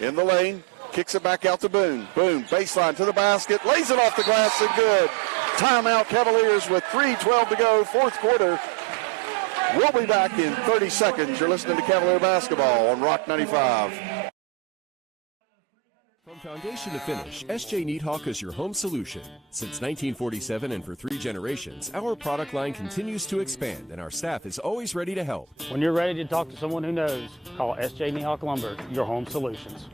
in the lane. Kicks it back out to Boone. Boone, baseline to the basket. Lays it off the glass and good. Timeout Cavaliers with 3:12 to go. Fourth quarter. We'll be back in 30 seconds. You're listening to Cavalier Basketball on Rock 95. From foundation to finish, SJ Needhawk is your home solution. Since 1947 and for 3 generations, our product line continues to expand and our staff is always ready to help. When you're ready to talk to someone who knows, call SJ Needhawk Lumber, your home solutions.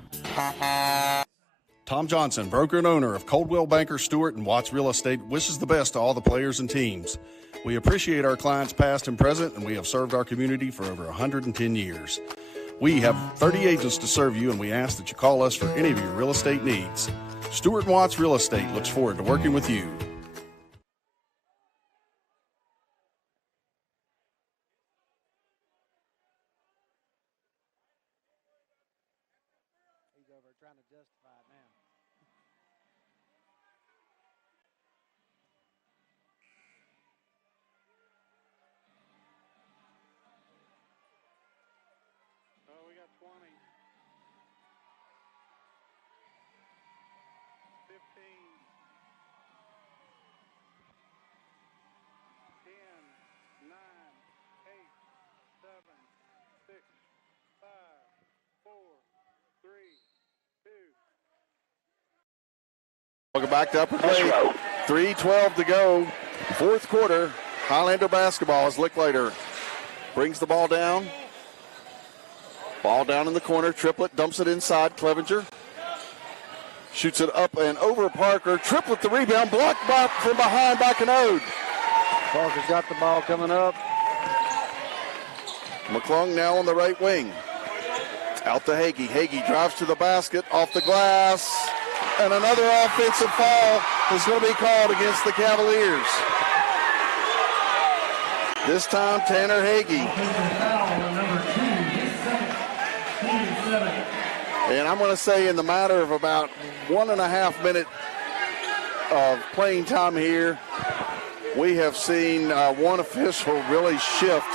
Tom Johnson, broker and owner of Coldwell Banker Stewart and Watts Real Estate, wishes the best to all the players and teams. We appreciate our clients past and present, and we have served our community for over 110 years. We have 30 agents to serve you, and we ask that you call us for any of your real estate needs. Stewart and Watts Real Estate looks forward to working with you. He's over trying to justify it now. Oh, we got 20. 15. 10, 9, 8, 7, 6, 5, 4, 3, 2. Welcome back to Upper Clay. 3:12 to go. Fourth quarter. Highlander basketball as Licklider brings the ball down. Ball down in the corner. Triplett dumps it inside. Clevenger shoots it up and over Parker. Triplett the rebound. Blocked by, from behind by Canode. Parker's got the ball coming up. McClung now on the right wing. Out to Hagee. Hagee drives to the basket. Off the glass. And another offensive foul is going to be called against the Cavaliers. This time, Tanner Hagee. And I'm going to say in the matter of about 1.5 minutes of playing time here, we have seen one official really shift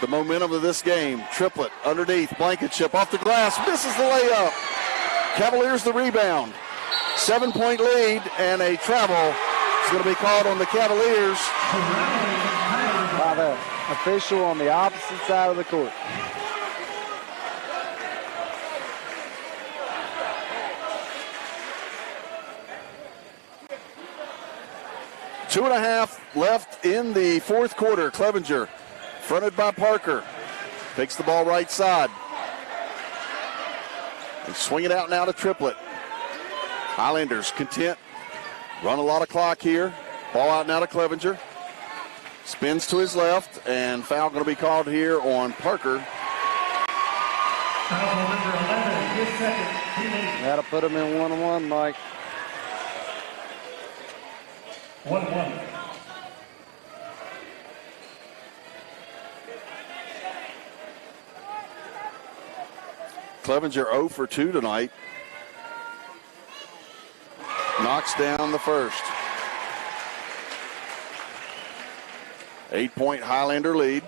the momentum of this game. Triplett underneath, Blankenship off the glass, misses the layup. Cavaliers the rebound. 7-point lead and a travel is going to be called on the Cavaliers. By the official on the opposite side of the court. Two and a half left in the fourth quarter. Clevenger, fronted by Parker, takes the ball right side. They swing it out now to Triplett. Highlanders content. Run a lot of clock here. Ball out now to Clevenger. Spins to his left, and foul going to be called here on Parker. Foul number 11, his second. That'll put him in 1-1, Mike. 1-1. Clevenger 0 for 2 tonight. Knocks down the first. 8-point Highlander lead.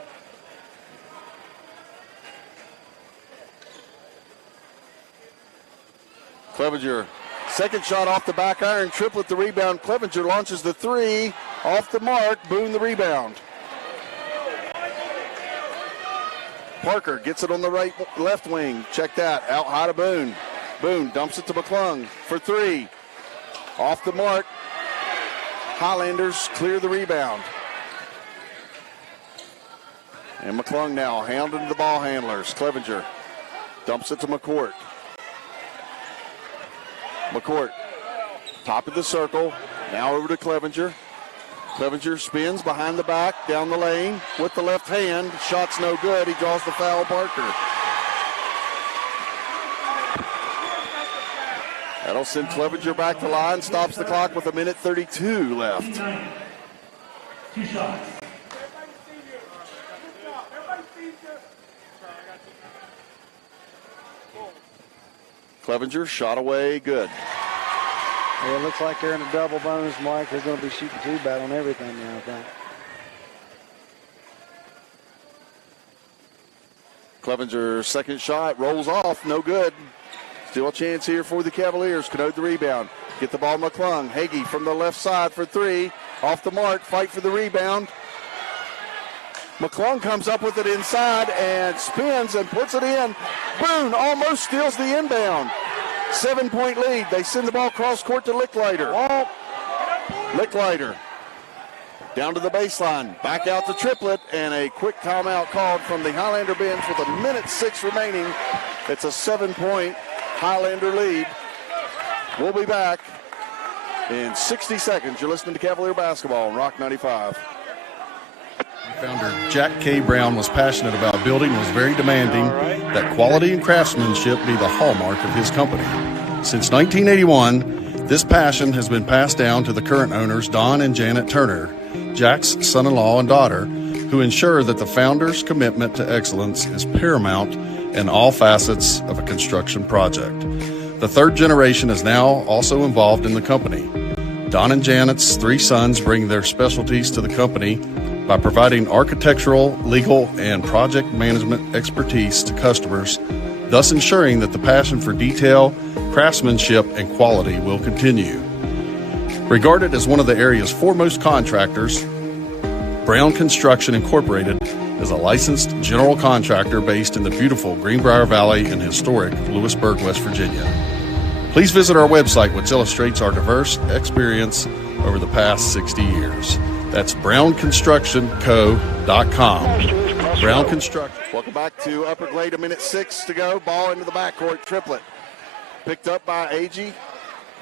Clevenger, second shot off the back iron, triplet the rebound. Clevenger launches the three, off the mark, Boone the rebound. Parker gets it on the left wing. Check that, out high to Boone. Boone dumps it to McClung for three. Off the mark. Highlanders clear the rebound. And McClung now hounding the ball handlers. Clevenger dumps it to McCourt. McCourt, top of the circle. Now over to Clevenger. Clevenger spins behind the back, down the lane with the left hand. Shot's no good. He draws the foul, Parker. That'll send Clevenger back to line. Stops the clock with 1:32 left. 2 shots. Clevenger shot away, good. Yeah, it looks like they're in a double bonus, Mike. They're going to be shooting 2 bad on everything now, I think. Clevenger's second shot rolls off, no good. Still a chance here for the Cavaliers. Canode the rebound. Get the ball, McClung. Hagee from the left side for three. Off the mark, fight for the rebound. McClung comes up with it inside and spins and puts it in. Boone almost steals the inbound. 7-point lead. They send the ball cross court to Licklider. Licklider down to the baseline. Back out to Triplett, and a quick timeout called from the Highlander bench with 1:06 remaining. It's a 7-point Highlander lead. We'll be back in 60 seconds. You're listening to Cavalier Basketball on Rock 95. Founder Jack K. Brown was passionate about building and was very demanding that quality and craftsmanship be the hallmark of his company. Since 1981, this passion has been passed down to the current owners, Don and Janet Turner, Jack's son-in-law and daughter, who ensure that the founder's commitment to excellence is paramount in all facets of a construction project. The third generation is now also involved in the company. Don and Janet's 3 sons bring their specialties to the company by providing architectural, legal, and project management expertise to customers, thus ensuring that the passion for detail, craftsmanship, and quality will continue. Regarded as one of the area's foremost contractors, Brown Construction Incorporated is a licensed general contractor based in the beautiful Greenbrier Valley in historic Lewisburg, West Virginia. Please visit our website, which illustrates our diverse experience over the past 60 years. That's brownconstructionco.com. Brown Construction. Welcome back to Upper Glade. 1:06 to go. Ball into the backcourt. Triplett picked up by Agee.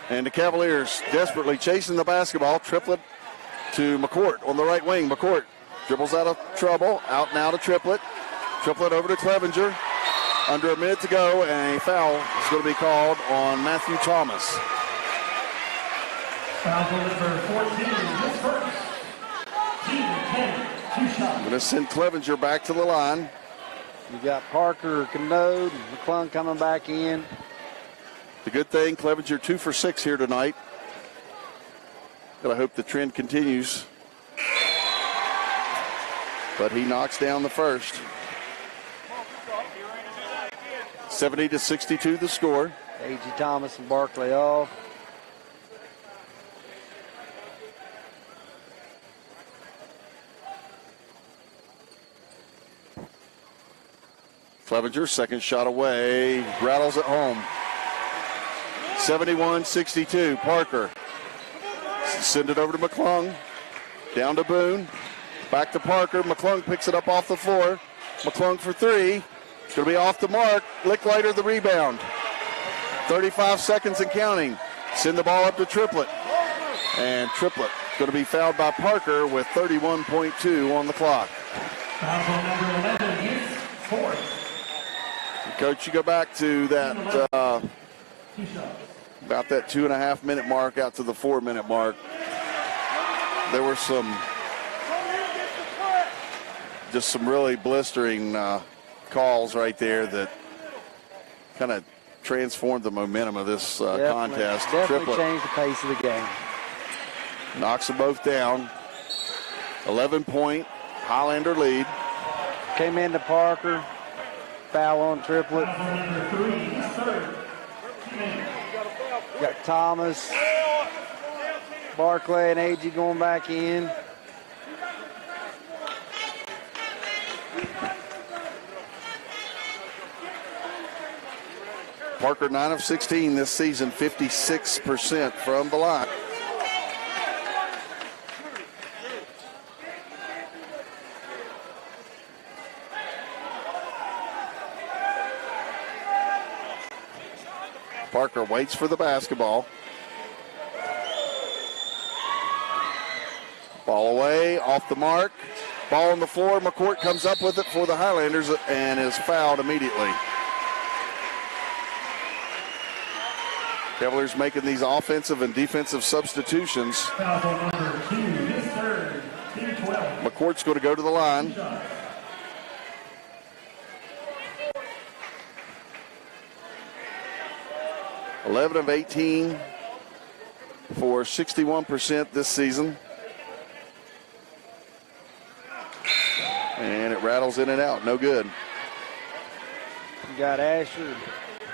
And the Cavaliers desperately chasing the basketball. Triplett to McCourt on the right wing. McCourt dribbles out of trouble. Out now to Triplett. Triplett over to Clevenger. Under a minute to go, and a foul is going to be called on Matthew Thomas. Foul number 14, this first. Team 10, 2 shots. Going to send Clevenger back to the line. You got Parker, Canode, McClung coming back in. The good thing, Clevenger 2 for 6 here tonight. But I hope the trend continues. But he knocks down the first. 70-62 the score. A.G. Thomas and Barkley off. Clevenger, second shot away, rattles it home. 71-62, Parker. Send it over to McClung. Down to Boone. Back to Parker. McClung picks it up off the floor. McClung for three. It's going to be off the mark. Licklider the rebound. 35 seconds and counting. Send the ball up to Triplett. And Triplett going to be fouled by Parker with 31.2 on the clock. Foul number 11 is fourth. Coach, you go back to that about that 2.5 minute mark out to the 4 minute mark. There were some really blistering calls right there that kind of transformed the momentum of this contest. Definitely changed the pace of the game. Knocks them both down. 11-point Highlander lead. Came into Parker. Foul on Triplett. Got Thomas, Barclay, and AG going back in. Parker 9 of 16 this season, 56% from the line. Parker waits for the basketball. Ball away, off the mark. Ball on the floor. McCourt comes up with it for the Highlanders and is fouled immediately. Cavaliers making these offensive and defensive substitutions. Foul number 2, his third, team 12. McCourt's going to go to the line. 11 of 18 for 61% this season. And it rattles in and out, no good. You got Asher,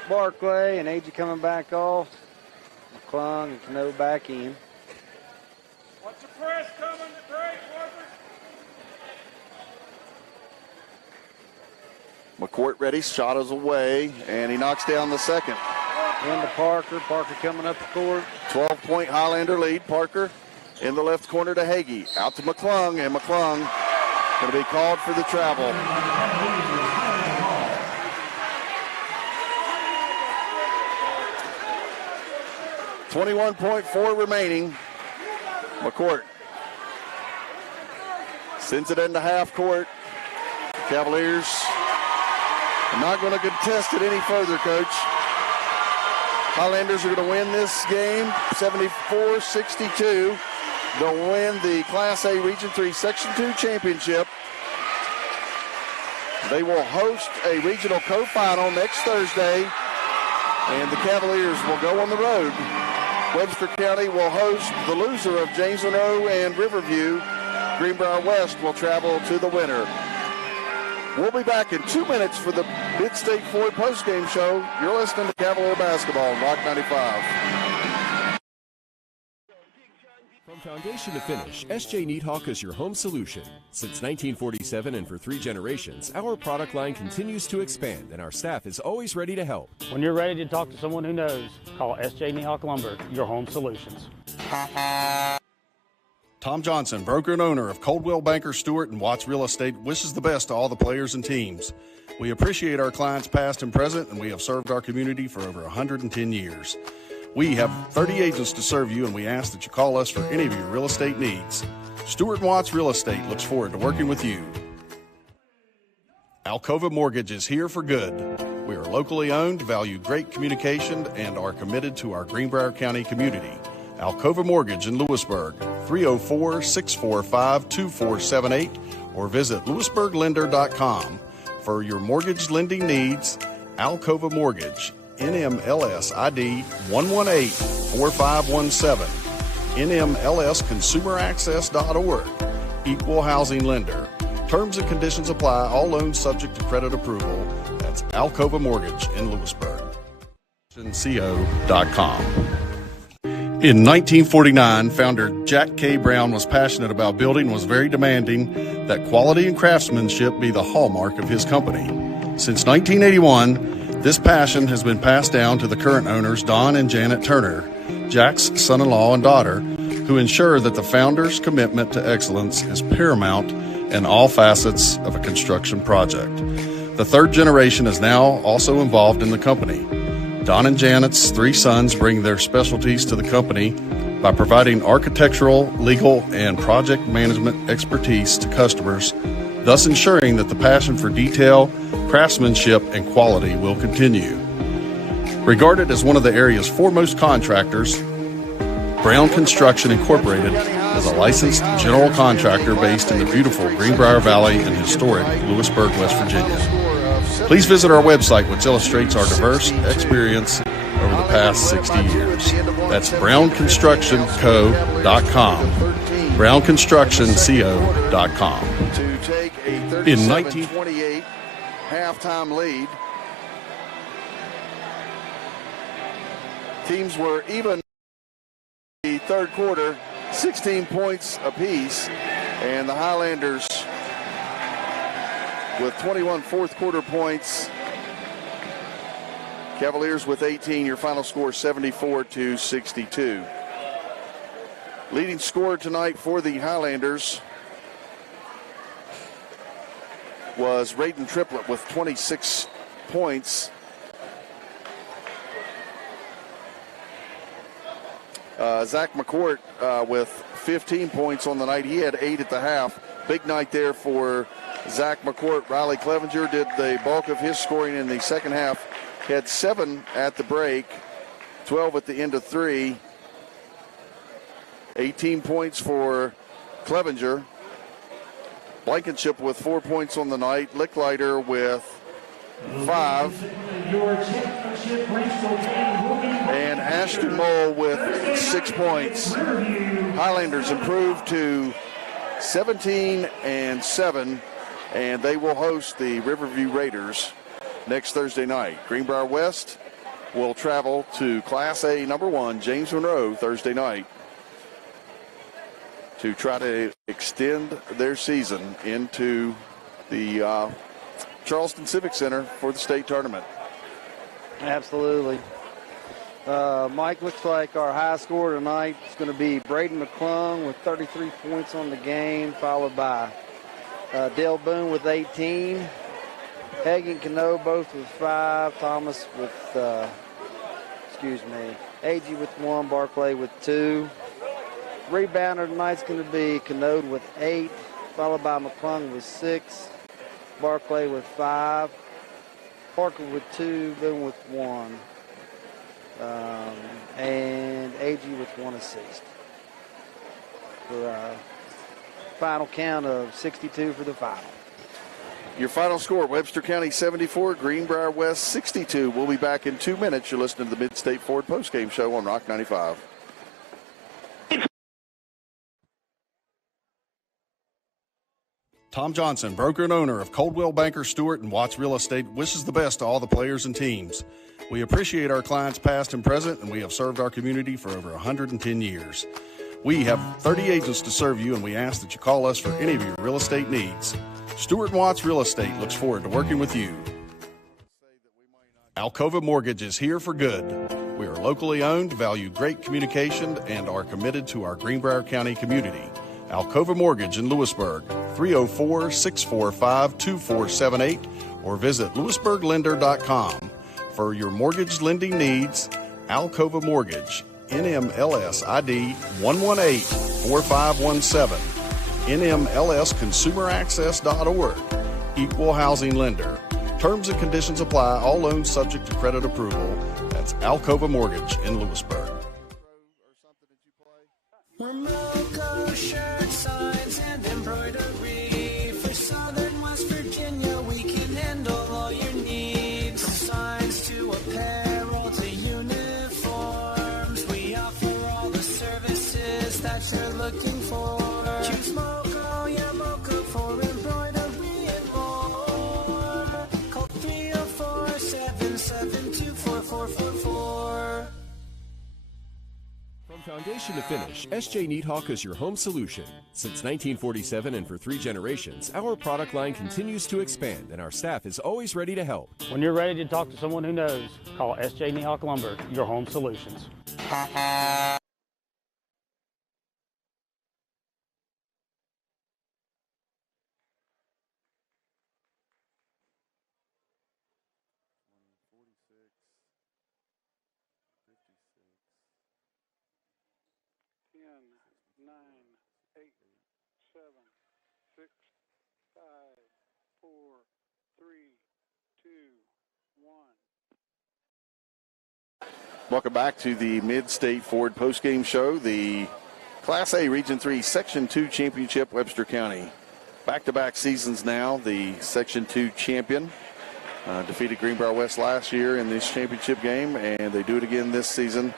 Barclay, and AG coming back off. McClung and Cano back in. Watch the press coming to break, Parker. McCourt ready, shot is away, and he knocks down the second. Into Parker. Parker coming up the court. 12-point Highlander lead. Parker in the left corner to Hagee. Out to McClung, and McClung going to be called for the travel. .4 remaining. McCourt sends it into half court. Cavaliers are not going to contest it any further, Coach. Highlanders are going to win this game 74-62. They'll win the Class A Region 3 Section 2 championship. They will host a regional co-final next Thursday, and the Cavaliers will go on the road. Webster County will host the loser of James Monroe and Riverview. Greenbrier West will travel to the winner. We'll be back in 2 minutes for the Mid-State Ford postgame show. You're listening to Cavalier Basketball on Rock 95. From foundation to finish, SJ Neathawk is your home solution. Since 1947 and for 3 generations, our product line continues to expand and our staff is always ready to help. When you're ready to talk to someone who knows, call SJ Neathawk Lumber, your home solutions. Tom Johnson, broker and owner of Coldwell Banker Stewart and Watts Real Estate, wishes the best to all the players and teams. We appreciate our clients past and present, and we have served our community for over 110 years. We have 30 agents to serve you, and we ask that you call us for any of your real estate needs. Stewart and Watts Real Estate looks forward to working with you. Alcova Mortgage is here for good. We are locally owned, value great communication, and are committed to our Greenbrier County community. Alcova Mortgage in Lewisburg, 304-645-2478, or visit lewisburglender.com. For your mortgage lending needs, Alcova Mortgage, NMLS ID 118-4517, NMLSconsumeraccess.org, Equal Housing Lender. Terms and conditions apply, all loans subject to credit approval. That's Alcova Mortgage in Lewisburg. CO.com. In 1949, founder Jack K. Brown was passionate about building and was very demanding that quality and craftsmanship be the hallmark of his company. Since 1981, this passion has been passed down to the current owners, Don and Janet Turner, Jack's son-in-law and daughter, who ensure that the founder's commitment to excellence is paramount in all facets of a construction project. The third generation is now also involved in the company. Don and Janet's 3 sons bring their specialties to the company by providing architectural, legal, and project management expertise to customers, thus ensuring that the passion for detail, craftsmanship, and quality will continue. Regarded as one of the area's foremost contractors, Brown Construction Incorporated is a licensed general contractor based in the beautiful Greenbrier Valley in historic Lewisburg, West Virginia. Please visit our website, which illustrates our diverse experience over the past 60 years. That's brownconstructionco.com, brownconstructionco.com. To take a 37-28 halftime lead. Teams were even in the third quarter, 16 points apiece, and the Highlanders with 21 fourth quarter points. Cavaliers with 18. Your final score 74-62. Leading scorer tonight for the Highlanders was Rayden Triplett with 26 points. Zach McCourt with 15 points on the night. He had 8 at the half. Big night there for Zach McCourt. Riley Clevenger did the bulk of his scoring in the second half. He had 7 at the break, 12 at the end of 3. 18 points for Clevenger. Blankenship with 4 points on the night. Licklider with 5. And Ashton Mole with 6 points. Highlanders improved to 17-7, and they will host the Riverview Raiders next Thursday night. Greenbrier West will travel to Class A number 1, James Monroe, Thursday night to try to extend their season into the Charleston Civic Center for the state tournament. Absolutely. Mike, looks like our high scorer tonight is going to be Braden McClung with 33 points on the game, followed by Dale Boone with 18. Haig and Cano both with 5. Thomas with, Agee with 1. Barclay with 2. Rebounder tonight's going to be Cano with 8, followed by McClung with 6. Barclay with 5. Parker with 2. Boone with 1. And Agee with 1 assist. For a final count of 62 for the final. Your final score, Webster County 74, Greenbrier West 62. We'll be back in 2 minutes. You're listening to the Mid-State Ford postgame show on Rock 95. Tom Johnson, broker and owner of Coldwell Banker Stewart and Watts Real Estate, wishes the best to all the players and teams. We appreciate our clients past and present, and we have served our community for over 110 years. We have 30 agents to serve you, and we ask that you call us for any of your real estate needs. Stewart and Watts Real Estate looks forward to working with you. Alcova Mortgage is here for good. We are locally owned, value great communication, and are committed to our Greenbrier County community. Alcova Mortgage in Lewisburg, 304-645-2478, or visit lewisburglender.com. For your mortgage lending needs, Alcova Mortgage, NMLS ID 118-4517, NMLSconsumeraccess.org, Equal Housing Lender. Terms and conditions apply, all loans subject to credit approval. That's Alcova Mortgage in Lewisburg. Logo shirt signs and embroidery for Southern West Virginia. We can handle all your needs. From signs to apparel to uniforms, we offer all the services that you're looking for. Choose Moco, yeah, Moco for embroidery and more. Call 304-772-4444. From foundation to finish, SJ Neathawk is your home solution. Since 1947 and for 3 generations, our product line continues to expand and our staff is always ready to help. When you're ready to talk to someone who knows, call SJ Neathawk Lumber, your home solutions. Welcome back to the Mid-State Ford postgame show. The Class A Region 3 Section 2 Championship, Webster County. Back-to-back seasons now. The Section 2 champion defeated Greenbrier West last year in this championship game, and they do it again this season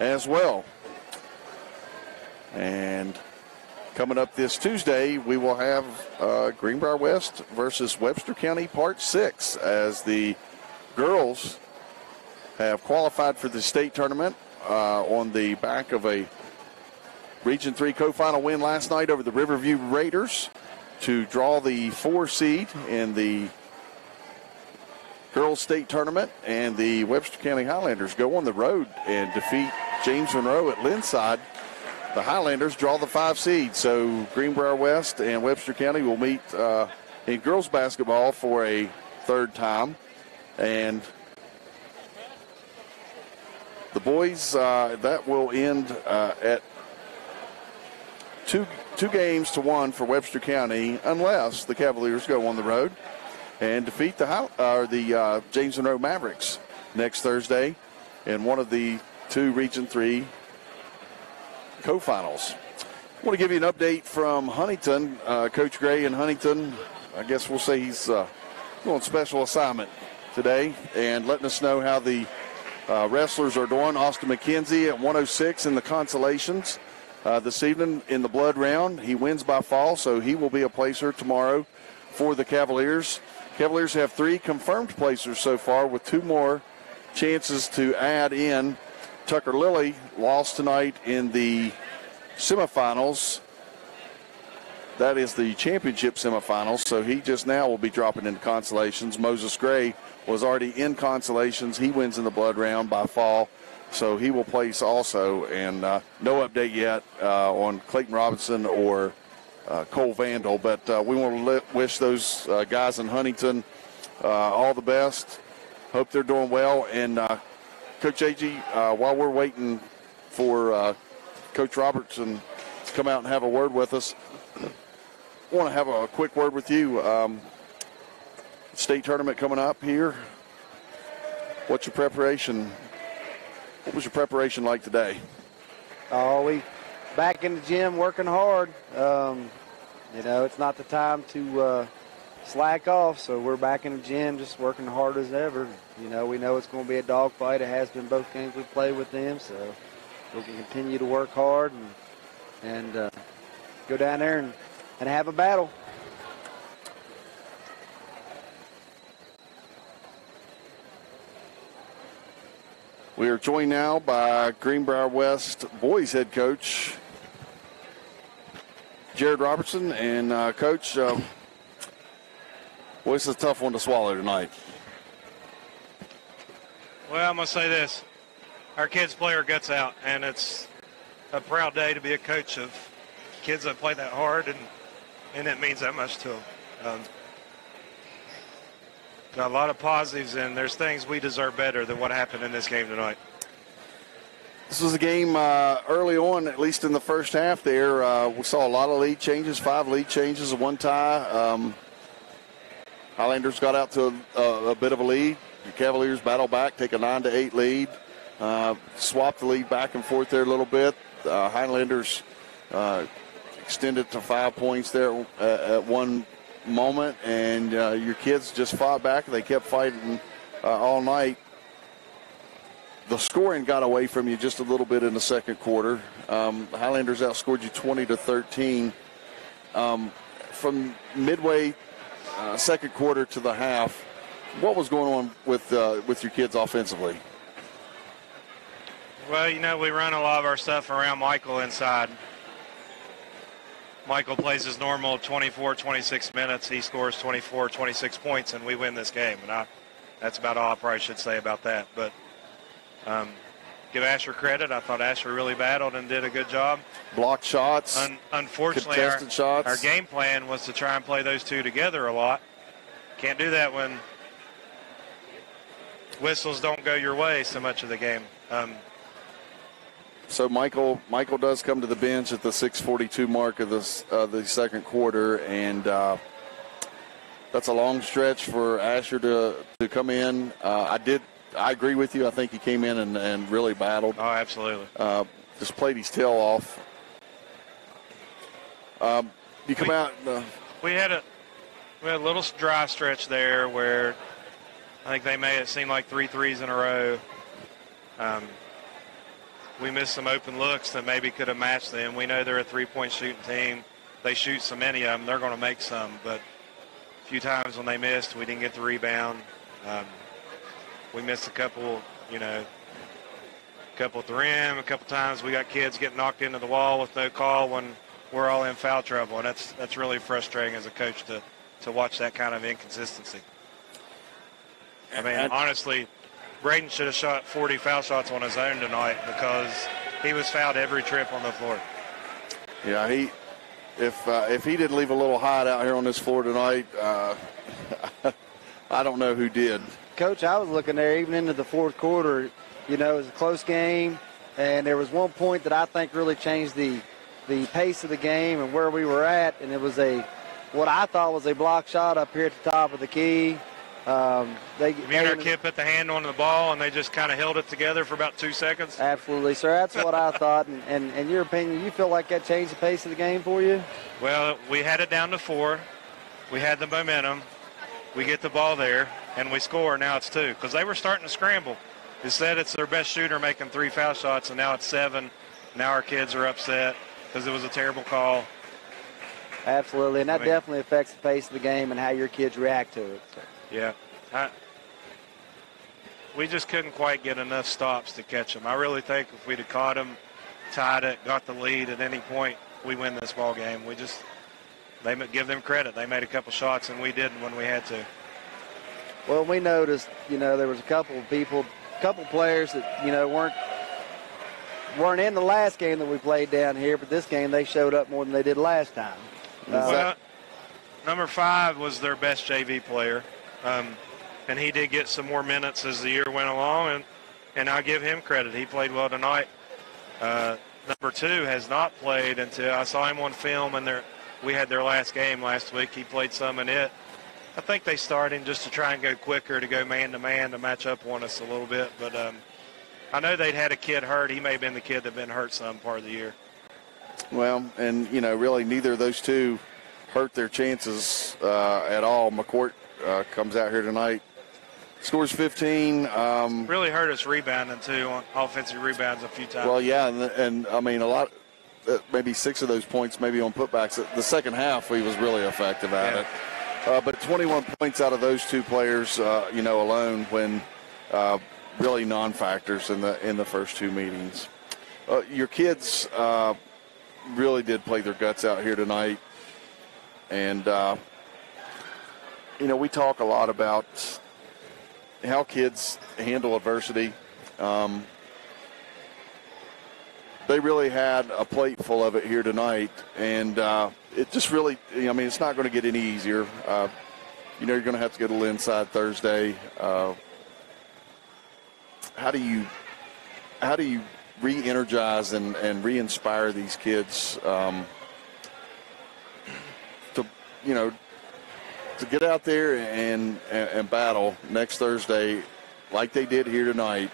as well. And coming up this Tuesday, we will have Greenbrier West versus Webster County Part 6 as the girls have qualified for the state tournament on the back of a Region 3 co-final win last night over the Riverview Raiders to draw the 4 seed in the girls state tournament. And the Webster County Highlanders go on the road and defeat James Monroe at Linside. The Highlanders draw the 5 seed. So Greenbrier West and Webster County will meet in girls basketball for a 3rd time. And the boys, that will end at two games to 1 for Webster County, unless the Cavaliers go on the road and defeat the James Monroe Mavericks next Thursday in one of the 2 Region 3 co-finals. I want to give you an update from Huntington. Coach Gray in Huntington, I guess we'll say he's on special assignment today and letting us know how the wrestlers are doing. Austin McKenzie at 106 in the consolations this evening in the blood round. He wins by fall, so he will be a placer tomorrow for the Cavaliers. Cavaliers have 3 confirmed placers so far with 2 more chances to add in. Tucker Lilly lost tonight in the semifinals. That is the championship semifinals, so he just now will be dropping into consolations. Moses Gray was already in consolations. He wins in the blood round by fall, so he will place also. And no update yet on Clayton Robinson or Cole Vandal, but we want to wish those guys in Huntington all the best. Hope they're doing well. And Coach A.G., while we're waiting for Coach Robertson to come out and have a word with us, I want to have a quick word with you. State tournament coming up here. What's your preparation? What was your preparation like today? Oh, we back in the gym working hard. It's not the time to slack off, so we're back in the gym just working hard as ever. We know it's going to be a dogfight. It has been both games we played with them, so we can continue to work hard and go down there and have a battle. We are joined now by Greenbrier West boys head coach Jared Robertson. And Coach, well, this is a tough one to swallow tonight. Well, I'm going to say this. Our kids play our guts out, and it's a proud day to be a coach of kids that play that hard, and it means that much to them. Got a lot of positives, and there's things we deserve better than what happened in this game tonight. This was a game early on, at least in the first half there. We saw a lot of lead changes, 5 lead changes, 1 tie. Highlanders got out to a bit of a lead. The Cavaliers battle back, take a 9-8 lead. Swap the lead back and forth there a little bit. Highlanders extended to 5 points there at one moment, and your kids just fought back. They kept fighting all night. The scoring got away from you just a little bit in the second quarter. The Highlanders outscored you 20-13. From midway second quarter to the half, what was going on with your kids offensively? Well, we run a lot of our stuff around Michael inside. Michael plays his normal 24, 26 minutes. He scores 24, 26 points, and we win this game. And that's about all I probably should say about that. But give Asher credit. I thought Asher really battled and did a good job. Blocked shots. Unfortunately, contested shots. Our game plan was to try and play those two together a lot. Can't do that when whistles don't go your way so much of the game. So Michael does come to the bench at the 6:42 mark of the second quarter, and that's a long stretch for Asher to come in. I agree with you. I think he came in and really battled. Oh, absolutely. Just played his tail off. You come out. We had a little dry stretch there where I think they made it seem like 3 threes in a row. We missed some open looks that maybe could have matched them. We know they're a 3-point shooting team. They shoot so many of them, they're going to make some. But a few times when they missed, we didn't get the rebound. We missed a couple You know, a couple at the rim, a couple times we got kids getting knocked into the wall with no call when we're all in foul trouble, and that's really frustrating as a coach to watch that kind of inconsistency. I mean, honestly, Braden should have shot 40 foul shots on his own tonight because he was fouled every trip on the floor. Yeah, if he didn't leave a little hide out here on this floor tonight, I don't know who did. Coach, I was looking there even into the fourth quarter. You know, it was a close game, and there was one point that I think really changed the pace of the game and where we were at, and it was what I thought was a block shot up here at the top of the key. You mean our kid put the hand on the ball and they just kind of held it together for about 2 seconds? Absolutely, sir. That's what I thought. And in your opinion, you feel like that changed the pace of the game for you? Well, we had it down to 4. We had the momentum. We get the ball there, and we score. Now it's 2 because they were starting to scramble. Instead, it's their best shooter making 3 foul shots, and now it's 7. Now our kids are upset because it was a terrible call. Absolutely, and that definitely affects the pace of the game and how your kids react to it. So. Yeah. We just couldn't quite get enough stops to catch them. I really think if we'd have caught them, tied it, got the lead at any point, we win this ball game. They give them credit. They made a couple shots, and we didn't when we had to. Well, we noticed, you know, there was a couple players that, you know, weren't in the last game that we played down here, but this game they showed up more than they did last time. Well, number 5 was their best JV player. And he did get some more minutes as the year went along, and I'll give him credit. He played well tonight. Number 2 has not played until I saw him on film, and we had their last game last week. He played some in it. I think they started him just to try and go quicker, to go man-to-man, to match up on us a little bit. But I know they'd had a kid hurt. He may have been the kid that had been hurt some part of the year. Well, and, you know, really neither of those two hurt their chances at all. McCourt comes out here tonight, scores 15. Really hurt us rebounding, too, on offensive rebounds a few times. Well, yeah, and I mean, a lot, maybe 6 of those points maybe on putbacks. The second half, he was really effective at it. But 21 points out of those 2 players, you know, alone when really non-factors in the first 2 meetings. Your kids really did play their guts out here tonight. And, you know, we talk a lot about how kids handle adversity. They really had a plate full of it here tonight, and it just really, I mean, it's not going to get any easier. You know, you're going to have to go to Linside Thursday. How do you re-energize and re-inspire these kids to get out there and battle next Thursday like they did here tonight?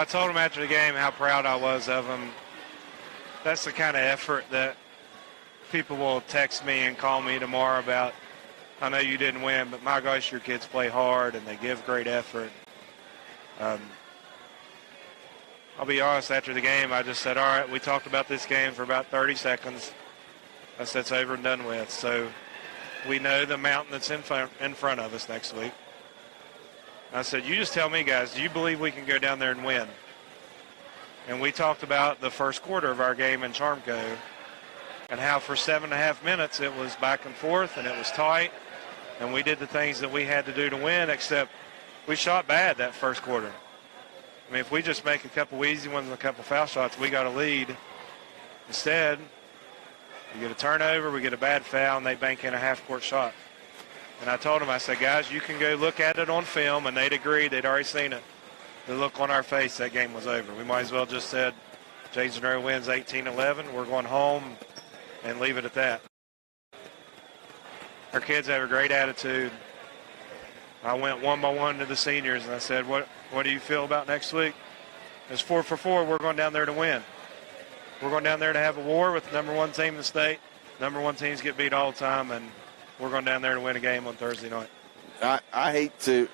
I told him after the game how proud I was of him. That's the kind of effort that people will text me and call me tomorrow about. I know you didn't win, but my gosh, your kids play hard and they give great effort. I'll be honest, after the game, I just said, all right, we talked about this game for about 30 seconds. I said it's over and done with. So we know the mountain that's in front of us next week. I said, you just tell me, guys, do you believe we can go down there and win? And we talked about the first quarter of our game in Charmco and how for 7.5 minutes it was back and forth and it was tight. And we did the things that we had to do to win, except we shot bad that first quarter. I mean, if we just make a couple easy ones and a couple foul shots, we got a lead. Instead, we get a turnover, we get a bad foul, and they bank in a half-court shot. And I told them, I said, guys, you can go look at it on film, and they'd agreed. They'd already seen it. The look on our face, that game was over. We might as well just said, Jason Rowe wins 18-11. We're going home and leave it at that. Our kids have a great attitude. I went one by one to the seniors, and I said, what do you feel about next week? It's 4 for 4. We're going down there to win. We're going down there to have a war with the number 1 team in the state. Number 1 teams get beat all the time, and we're going down there to win a game on Thursday night. I hate to,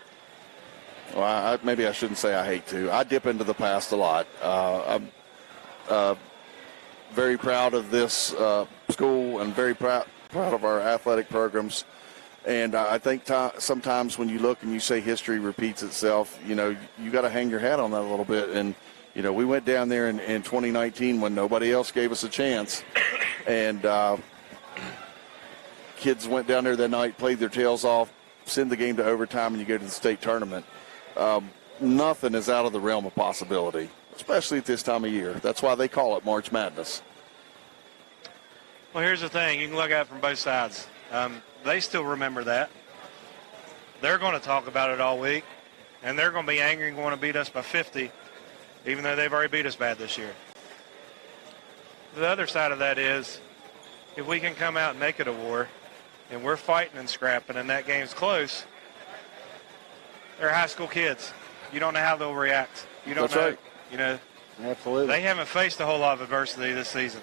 well, maybe I shouldn't say I hate to. I dip into the past a lot. I'm very proud of this school and very proud of our athletic programs. And I think sometimes when you look and you say history repeats itself, you know, you got to hang your hat on that a little bit. And, you know, we went down there in 2019 when nobody else gave us a chance. And kids went down there that night, played their tails off, send the game to overtime, and you go to the state tournament. Nothing is out of the realm of possibility, especially at this time of year. That's why they call it March Madness. Well, here's the thing. You can look at it from both sides. They still remember that. They're going to talk about it all week, and they're going to be angry and want to beat us by 50, even though they've already beat us bad this year. The other side of that is, if we can come out and make it a war, and we're fighting and scrapping, and that game's close, they're high school kids. You don't know how they'll react. You don't That's know. Right. You know, Absolutely. they haven't faced a whole lot of adversity this season.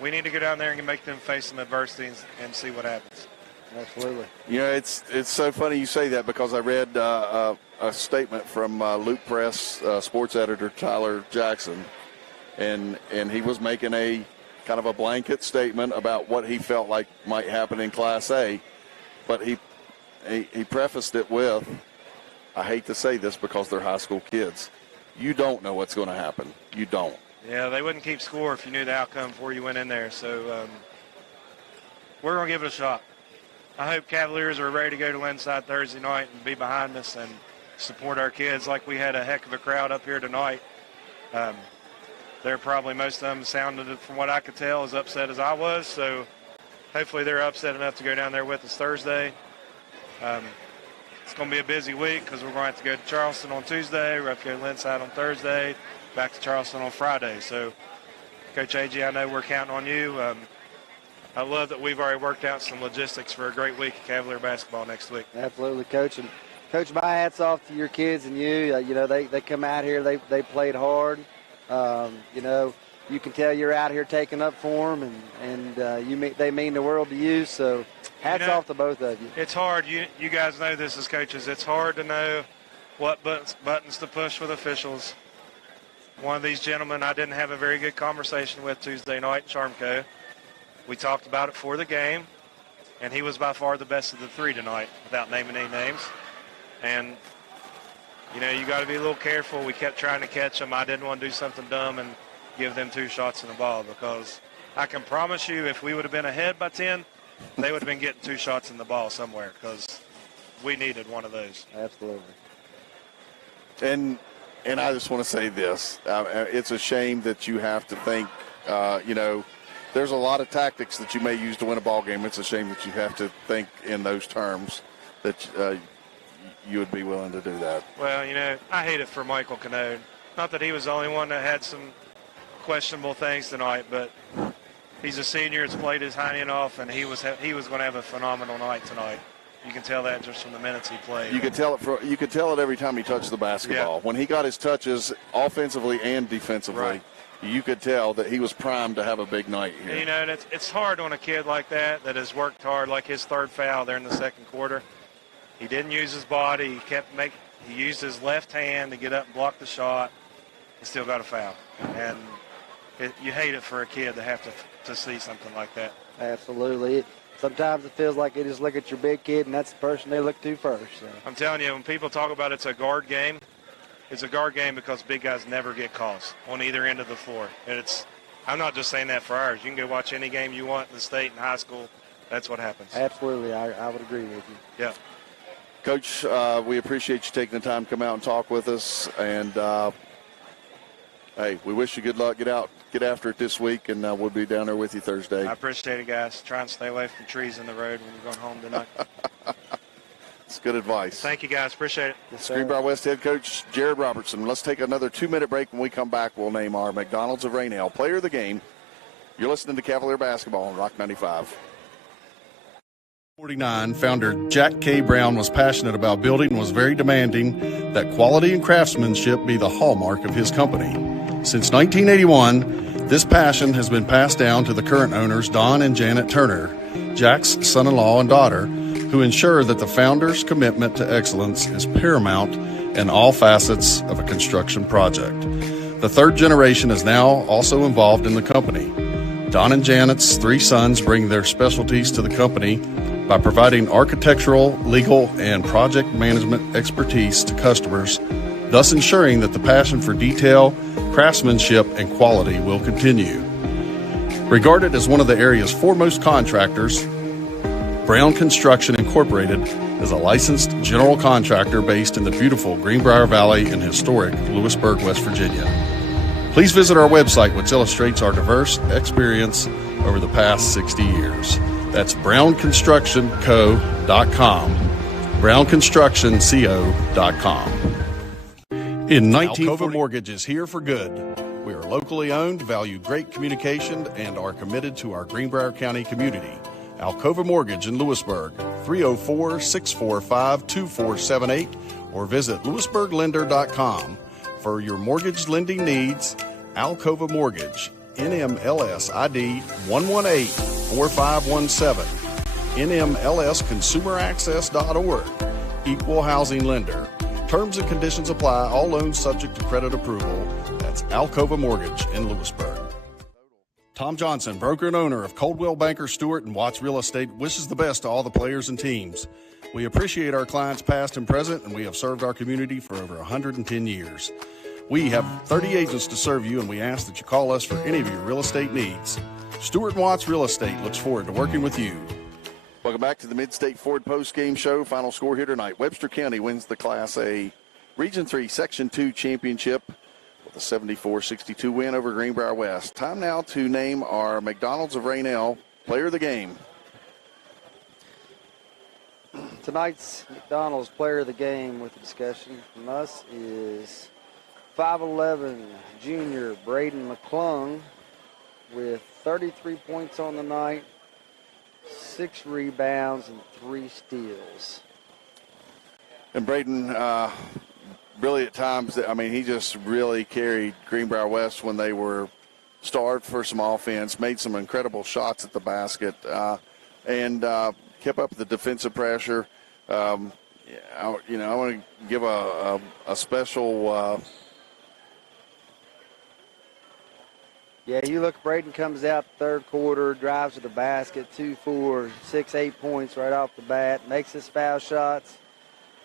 We need to go down there and make them face some adversity and see what happens. Absolutely. You know, it's so funny you say that, because I read a statement from Luke Press sports editor Tyler Jackson, and he was making a kind of a blanket statement about what he felt like might happen in Class A, but he prefaced it with, I hate to say this because they're high school kids. You don't know what's going to happen. You don't. Yeah, they wouldn't keep score if you knew the outcome before you went in there. So we're going to give it a shot. I hope Cavaliers are ready to go to Linside Thursday night and be behind us and support our kids like we had a heck of a crowd up here tonight. They're probably, most of them sounded, from what I could tell, as upset as I was. So hopefully they're upset enough to go down there with us Thursday. It's going to be a busy week because we're going to have to go to Charleston on Tuesday. We're going to have to go to Linside on Thursday, back to Charleston on Friday. So, Coach A.G., I know we're counting on you. I love that we've already worked out some logistics for a great week of Cavalier basketball next week. Absolutely, Coach. And Coach, my hat's off to your kids and you. You know, they come out here, they played hard. You know, you can tell you're out here taking up for them, and they mean the world to you. So hats off to both of you. It's hard. You guys know this as coaches. It's hard to know what buttons to push with officials. One of these gentlemen I didn't have a very good conversation with Tuesday night in Charmco. We talked about it for the game, and he was by far the best of the three tonight, without naming any names. And, you know, you got to be a little careful. We kept trying to catch them. I didn't want to do something dumb and give them 2 shots in the ball, because I can promise you if we would have been ahead by 10, they would have been getting 2 shots in the ball somewhere, because we needed one of those. Absolutely. And I just want to say this. It's a shame that you have to think, you know, there's a lot of tactics that you may use to win a ball game. It's a shame that you have to think in those terms, that you would be willing to do that. Well, you know, I hate it for Michael Canode. Not that he was the only one that had some questionable things tonight, but he's a senior. It's played his hiney off, and he was going to have a phenomenal night tonight. You can tell that just from the minutes he played. You could tell it every time he touched the basketball. Yeah. When he got his touches offensively and defensively, right, you could tell that he was primed to have a big night here. You know, and it's hard on a kid like that has worked hard, like his third foul there in the second quarter. He didn't use his body. He used his left hand to get up and block the shot. He still got a foul. And you hate it for a kid to have to see something like that. Absolutely. Sometimes it feels like they just look at your big kid, and that's the person they look to first. So. I'm telling you, when people talk about it's a guard game, it's a guard game because big guys never get calls on either end of the floor. And I'm not just saying that for ours. You can go watch any game you want in the state and high school. That's what happens. Absolutely. I would agree with you. Yeah. Coach, we appreciate you taking the time to come out and talk with us. And, hey, we wish you good luck. Get after it this week, and we'll be down there with you Thursday. I appreciate it, guys. Try and stay away from trees in the road when you're going home tonight. It's good advice. Thank you, guys. Appreciate it. Yes, Greenbrier West head coach Jared Robertson. Let's take another 2-minute break. When we come back, we'll name our McDonald's of Rainelle player of the game. You're listening to Cavalier Basketball on Rock 95. 49, founder Jack K. Brown was passionate about building and was very demanding that quality and craftsmanship be the hallmark of his company. Since 1981, this passion has been passed down to the current owners, Don and Janet Turner, Jack's son-in-law and daughter, who ensure that the founder's commitment to excellence is paramount in all facets of a construction project. The third generation is now also involved in the company. Don and Janet's 3 sons bring their specialties to the company, by providing architectural, legal, and project management expertise to customers, thus ensuring that the passion for detail, craftsmanship, and quality will continue. Regarded as one of the area's foremost contractors, Brown Construction Incorporated is a licensed general contractor based in the beautiful Greenbrier Valley in historic Lewisburg, West Virginia. Please visit our website, which illustrates our diverse experience over the past 60 years. That's brownconstructionco.com, brownconstructionco.com. In 1940, Mortgage is here for good. We are locally owned, value great communication, and are committed to our Greenbrier County community. Alcova Mortgage in Lewisburg, 304-645-2478, or visit lewisburglender.com. For your mortgage lending needs, Alcova Mortgage, NMLS ID 1184517, NMLSconsumeraccess.org, Equal Housing Lender. Terms and conditions apply. All loans subject to credit approval. That's Alcova Mortgage in Lewisburg. Tom Johnson, broker and owner of Coldwell Banker Stewart and Watts Real Estate, wishes the best to all the players and teams. We appreciate our clients past and present, and we have served our community for over 110 years. We have 30 agents to serve you, and we ask that you call us for any of your real estate needs. Stewart and Watts Real Estate looks forward to working with you. Welcome back to the Mid-State Ford Post-Game Show. Final score here tonight. Webster County wins the Class A Region 3 Section 2 Championship with a 74-62 win over Greenbrier West. Time now to name our McDonald's of Raynell player of the game. Tonight's McDonald's player of the game with the discussion from us is 5'11" junior Braden McClung with 33 points on the night, 6 rebounds, and 3 steals. And Braden, really at times, I mean, he just really carried Greenbrier West when they were starved for some offense, made some incredible shots at the basket, and kept up the defensive pressure. I want to give a special. Yeah, you look, Braden comes out third quarter, drives to the basket, 2, 4, 6, 8 points right off the bat, makes his foul shots,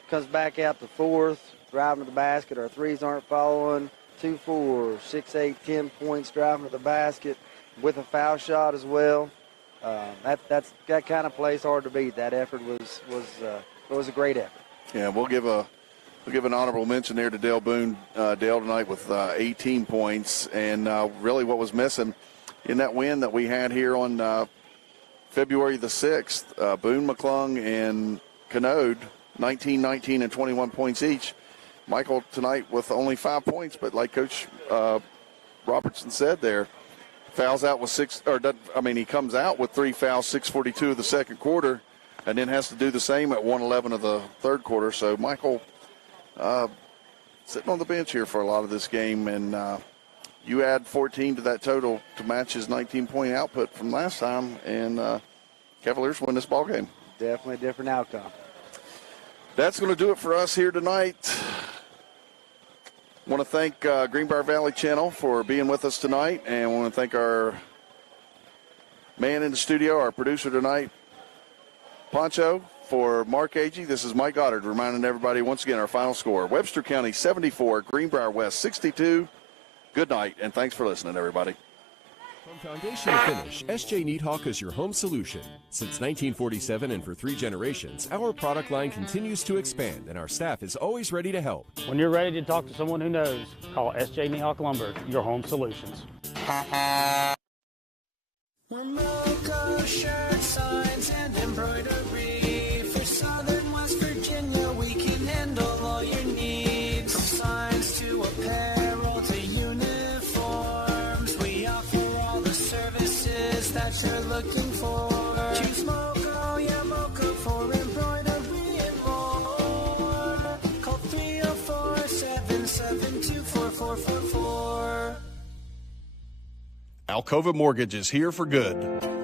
comes back out the fourth, driving to the basket. Our threes aren't following. 2, 4, 6, 8, 10 points driving to the basket with a foul shot as well. That kind of plays hard to beat. That effort was a great effort. Yeah, we'll give an honorable mention there to Dale Boone. Dale tonight with 18 points, and really what was missing in that win that we had here on February the 6th, Boone, McClung, and Canode, 19, 19, and 21 points each. Michael tonight with only 5 points, but like Coach Robertson said there, fouls out with he comes out with 3 fouls, 6:42 of the second quarter, and then has to do the same at 1:11 of the third quarter. So Michael sitting on the bench here for a lot of this game, and you add 14 to that total to match his 19-point output from last time, and Cavaliers win this ball game. Definitely a different outcome. That's going to do it for us here tonight. I want to thank Greenbrier Valley Channel for being with us tonight, and I want to thank our man in the studio, our producer tonight, Poncho. For Mark Agee, this is Mike Goddard reminding everybody once again our final score. Webster County 74, Greenbrier West 62. Good night, and thanks for listening, everybody. From foundation to finish, SJ Needhawk is your home solution. Since 1947 and for 3 generations, our product line continues to expand, and our staff is always ready to help. When you're ready to talk to someone who knows, call SJ Needhawk Lumber, your home solutions. When logo shirt signs and embroidery for Southern West Virginia, we can handle all your needs. From signs to apparel to uniforms, we offer all the services that you're looking for. Choose Moco, yeah, Moco for embroidery and more. Call 304-772-4444. Alcova Mortgage is here for good.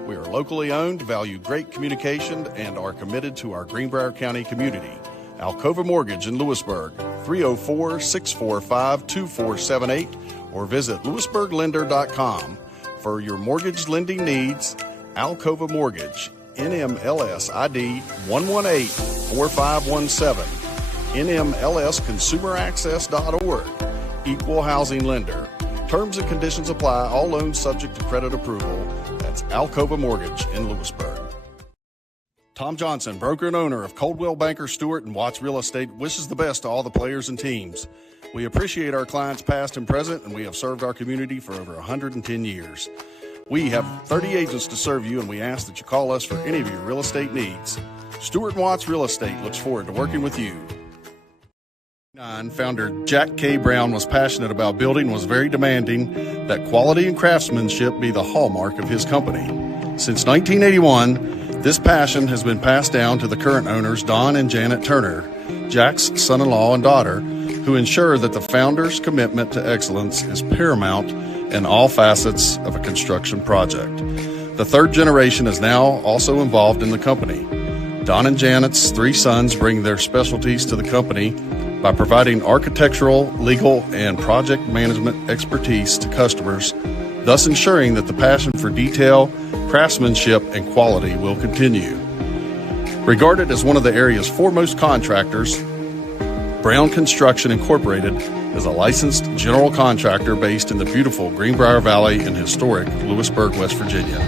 We are locally owned, value great communication, and are committed to our Greenbrier County community. Alcova Mortgage in Lewisburg, 304-645-2478, or visit lewisburglender.com. For your mortgage lending needs, Alcova Mortgage, NMLS ID 1184517. NMLSconsumeraccess.org. Equal housing lender. Terms and conditions apply. All loans subject to credit approval. That's Alcova Mortgage in Lewisburg. Tom Johnson, broker and owner of Coldwell Banker Stewart and Watts Real Estate, wishes the best to all the players and teams. We appreciate our clients past and present, and we have served our community for over 110 years. We have 30 agents to serve you, and we ask that you call us for any of your real estate needs. Stewart and Watts Real Estate looks forward to working with you. Founder Jack K. Brown was passionate about building and was very demanding that quality and craftsmanship be the hallmark of his company. Since 1981, this passion has been passed down to the current owners, Don and Janet Turner, Jack's son-in-law and daughter, who ensure that the founder's commitment to excellence is paramount in all facets of a construction project. The third generation is now also involved in the company. Don and Janet's three sons bring their specialties to the company by providing architectural, legal, and project management expertise to customers, thus ensuring that the passion for detail, craftsmanship, and quality will continue. Regarded as one of the area's foremost contractors, Brown Construction Incorporated is a licensed general contractor based in the beautiful Greenbrier Valley in historic Lewisburg, West Virginia.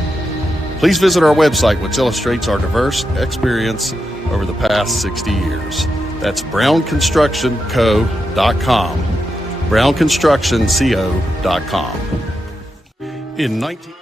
Please visit our website, which illustrates our diverse experience over the past 60 years. That's brownconstructionco.com, brownconstructionco.com. In 19...